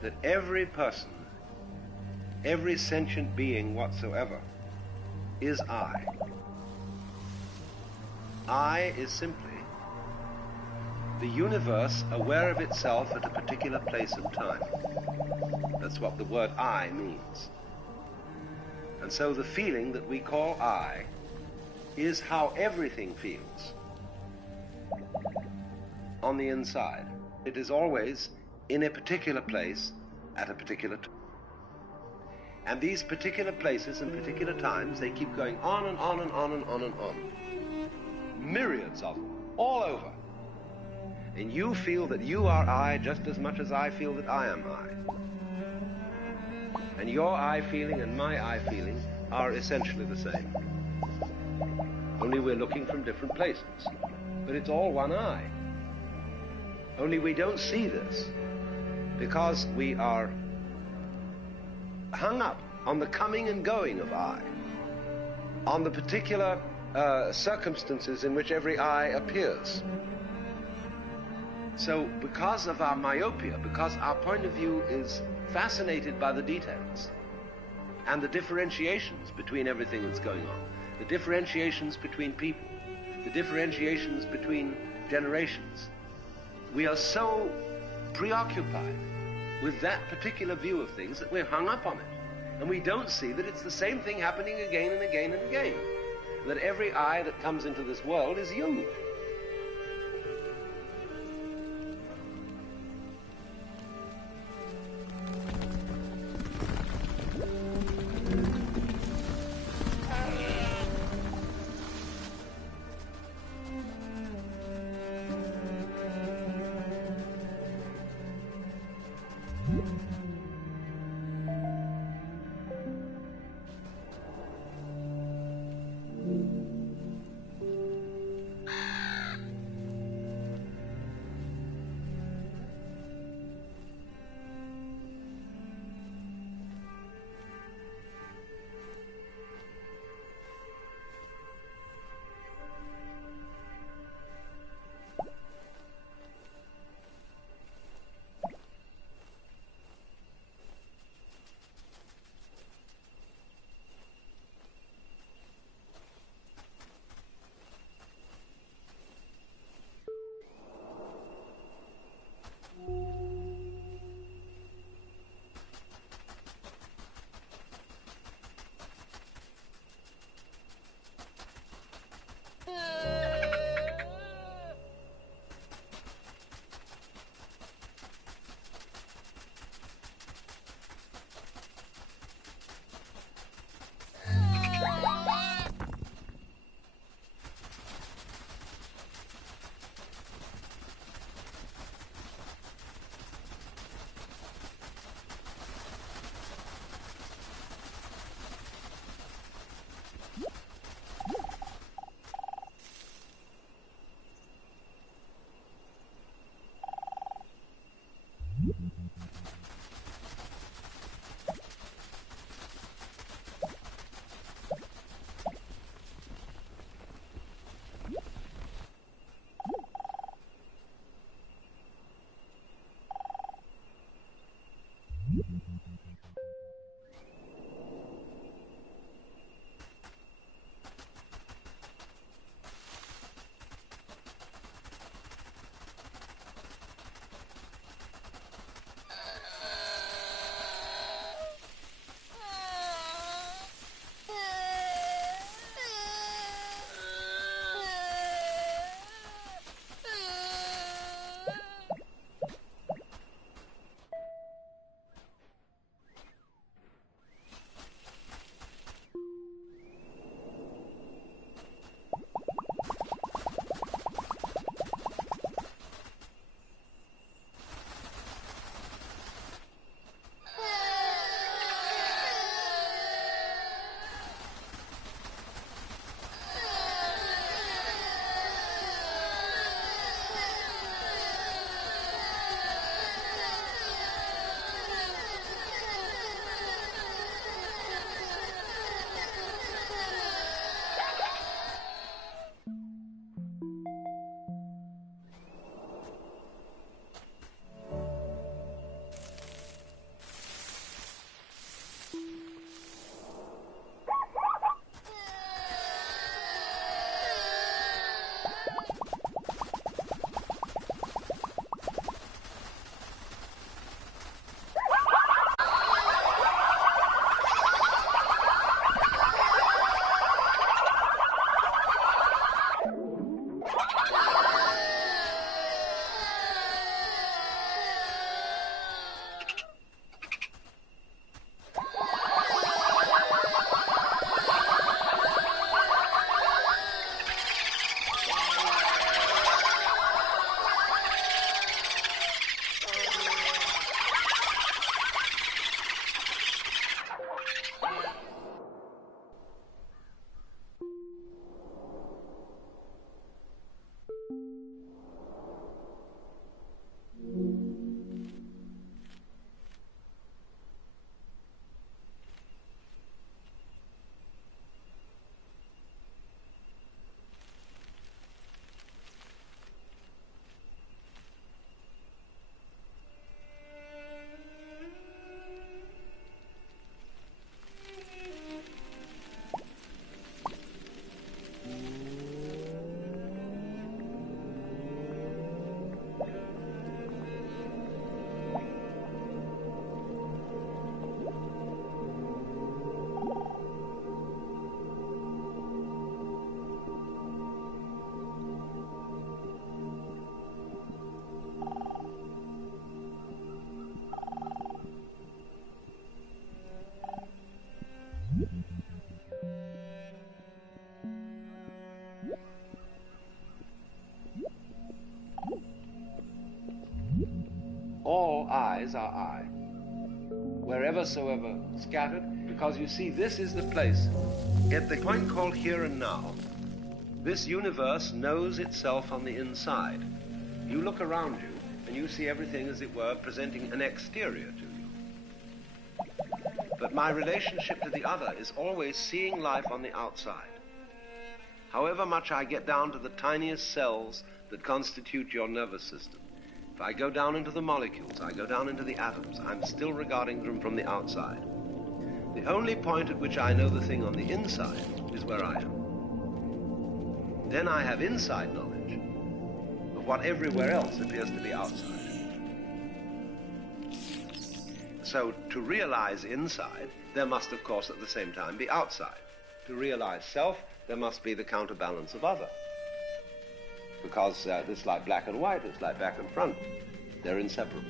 that every person, every sentient being whatsoever, is I. I is simply the universe aware of itself at a particular place and time. That's what the word I means. And so the feeling that we call I is how everything feels on the inside. It is always in a particular place at a particular time. And these particular places and particular times, they keep going on and on and on and on and on. Myriads of them, all over. And you feel that you are I just as much as I feel that I am I. And your I feeling and my I feeling are essentially the same. Only we're looking from different places. But it's all one I. Only we don't see this because we are hung up on the coming and going of I, on the particular circumstances in which every I appears. So because of our myopia, because our point of view is fascinated by the details and the differentiations between everything that's going on, the differentiations between people, the differentiations between generations, we are so preoccupied with that particular view of things that we're hung up on it. And we don't see that it's the same thing happening again and again and again. That every I that comes into this world is you. all eyes are I, wherever soever scattered, because you see, this is the place. At the point called here and now, this universe knows itself on the inside. You look around you, and you see everything, as it were, presenting an exterior to you. But my relationship to the other is always seeing life on the outside. However much I get down to the tiniest cells that constitute your nervous system, if I go down into the molecules, I go down into the atoms, I'm still regarding them from the outside. The only point at which I know the thing on the inside is where I am. Then I have inside knowledge of what everywhere else appears to be outside. So to realize inside, there must, of course, at the same time be outside. To realize self, there must be the counterbalance of other. Because it's like black and white, it's like back and front. They're inseparable.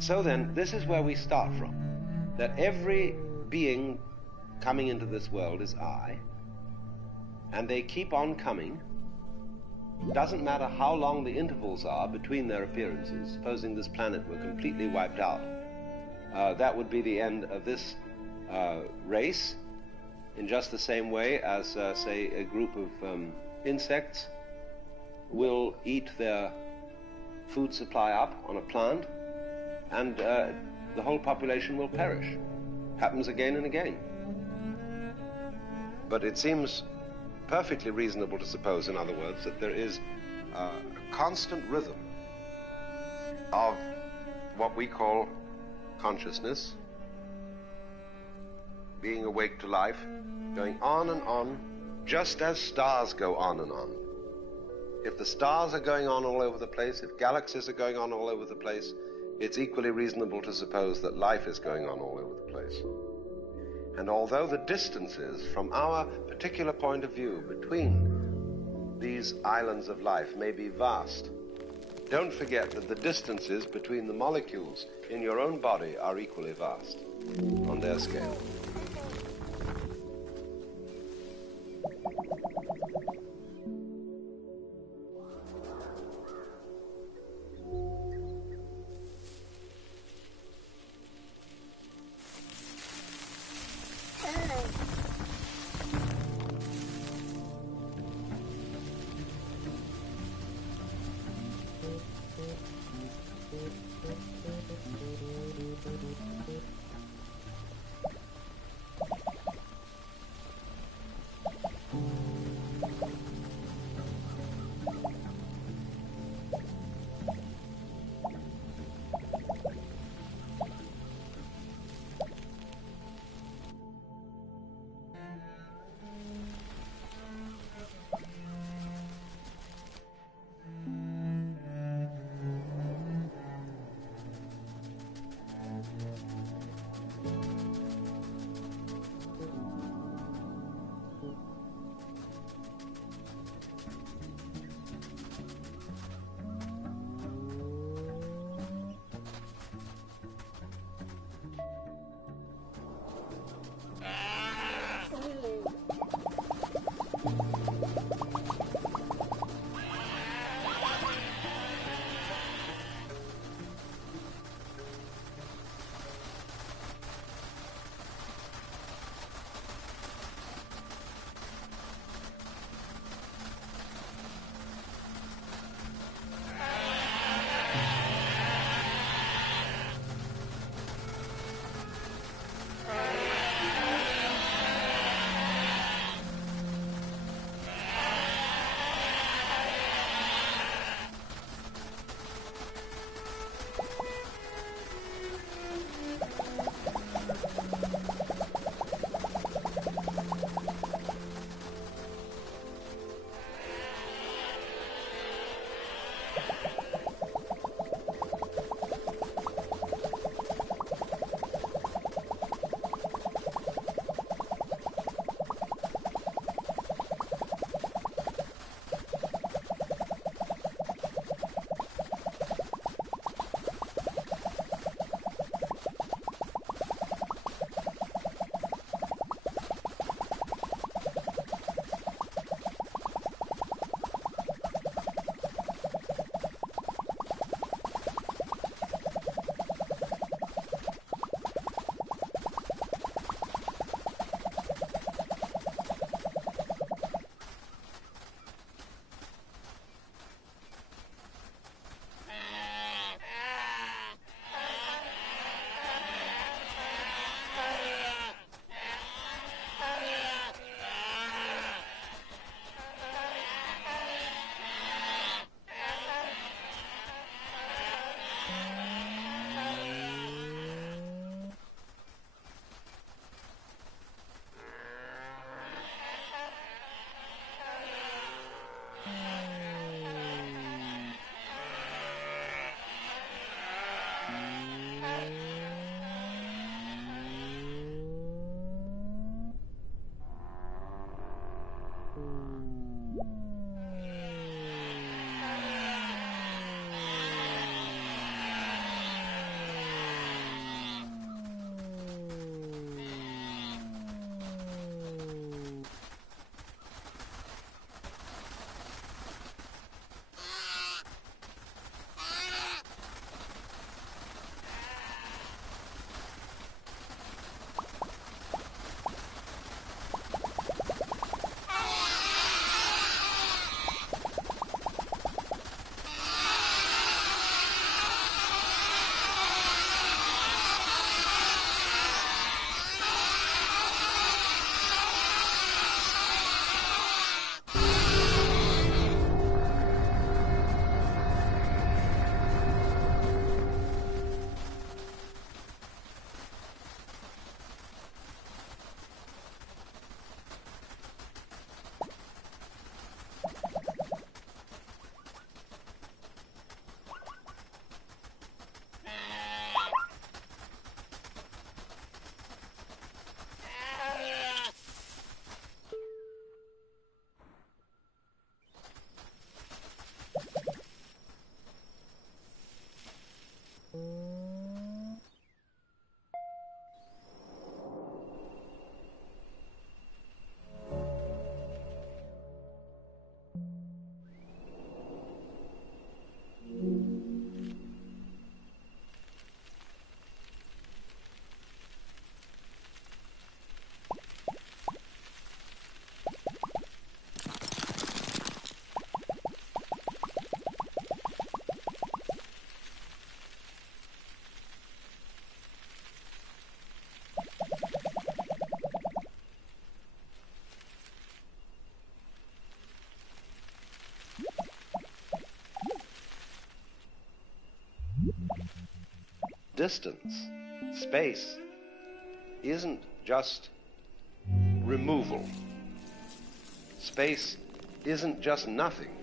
So then, this is where we start from, that every being coming into this world is I, and they keep on coming. It doesn't matter how long the intervals are between their appearances. Supposing this planet were completely wiped out, that would be the end of this race, in just the same way as, say, a group of insects will eat their food supply up on a plant, and the whole population will perish. Happens again and again. But it seems perfectly reasonable to suppose, in other words, that there is a constant rhythm of what we call consciousness, being awake to life, going on and on, just as stars go on and on. If the stars are going on all over the place, if galaxies are going on all over the place, it's equally reasonable to suppose that life is going on all over the place. And although the distances from our particular point of view between these islands of life may be vast, don't forget that the distances between the molecules in your own body are equally vast on their scale. distance, space, isn't just removal. Space isn't just nothing.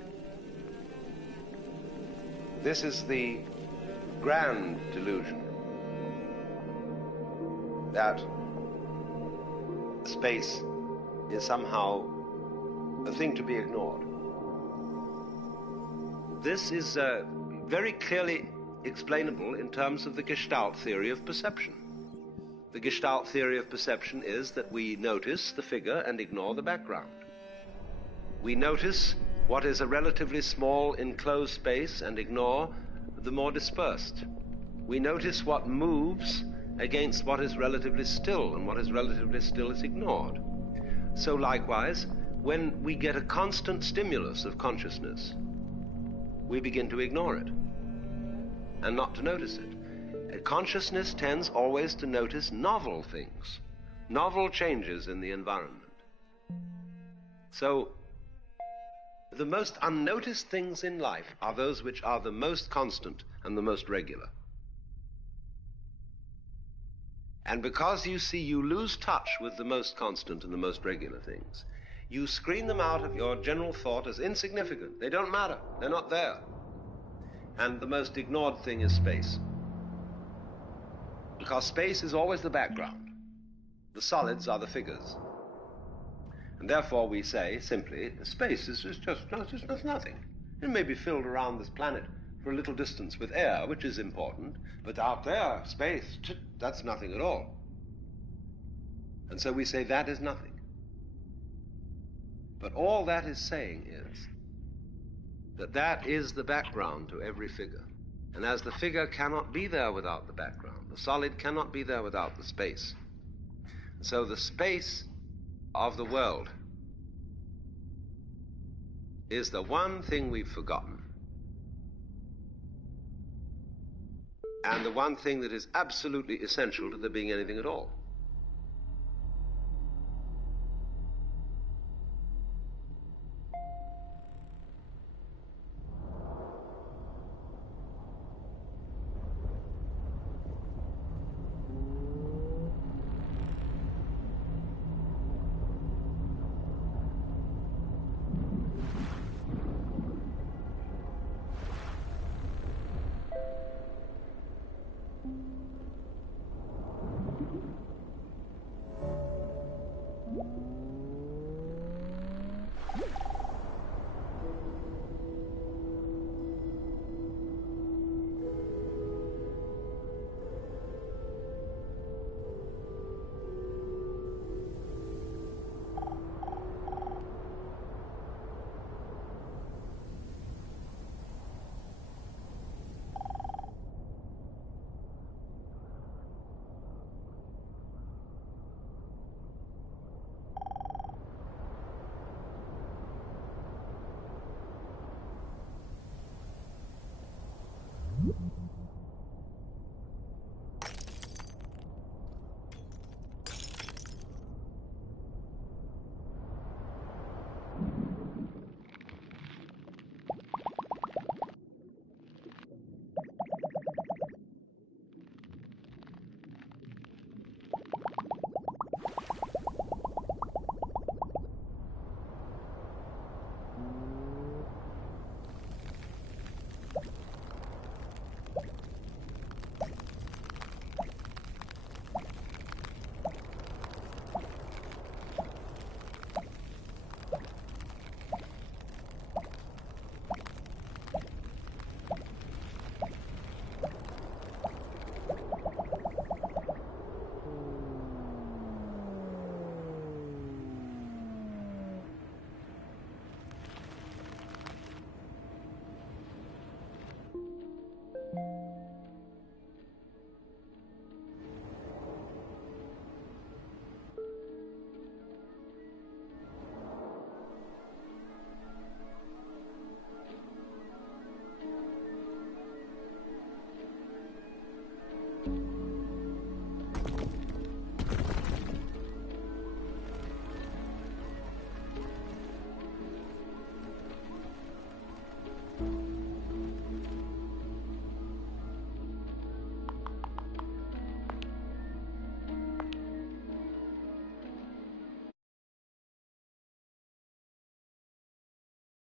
This is the grand delusion that space is somehow a thing to be ignored. This is very clearly explainable in terms of the Gestalt theory of perception. The Gestalt theory of perception is that we notice the figure and ignore the background. We notice what is a relatively small enclosed space and ignore the more dispersed. We notice what moves against what is relatively still, and what is relatively still is ignored. So likewise, when we get a constant stimulus of consciousness, we begin to ignore it and not to notice it. Consciousness tends always to notice novel things, novel changes in the environment. So the most unnoticed things in life are those which are the most constant and the most regular. And because you see you lose touch with the most constant and the most regular things, you screen them out of your general thought as insignificant. They don't matter. They're not there. And the most ignored thing is space. Because space is always the background. The solids are the figures. And therefore we say simply, space is just nothing. It may be filled around this planet for a little distance with air, which is important, but out there, space, that's nothing at all. And so we say that is nothing. But all that is saying is that that is the background to every figure. And as the figure cannot be there without the background, the solid cannot be there without the space. So the space of the world is the one thing we've forgotten, and the one thing that is absolutely essential to there being anything at all.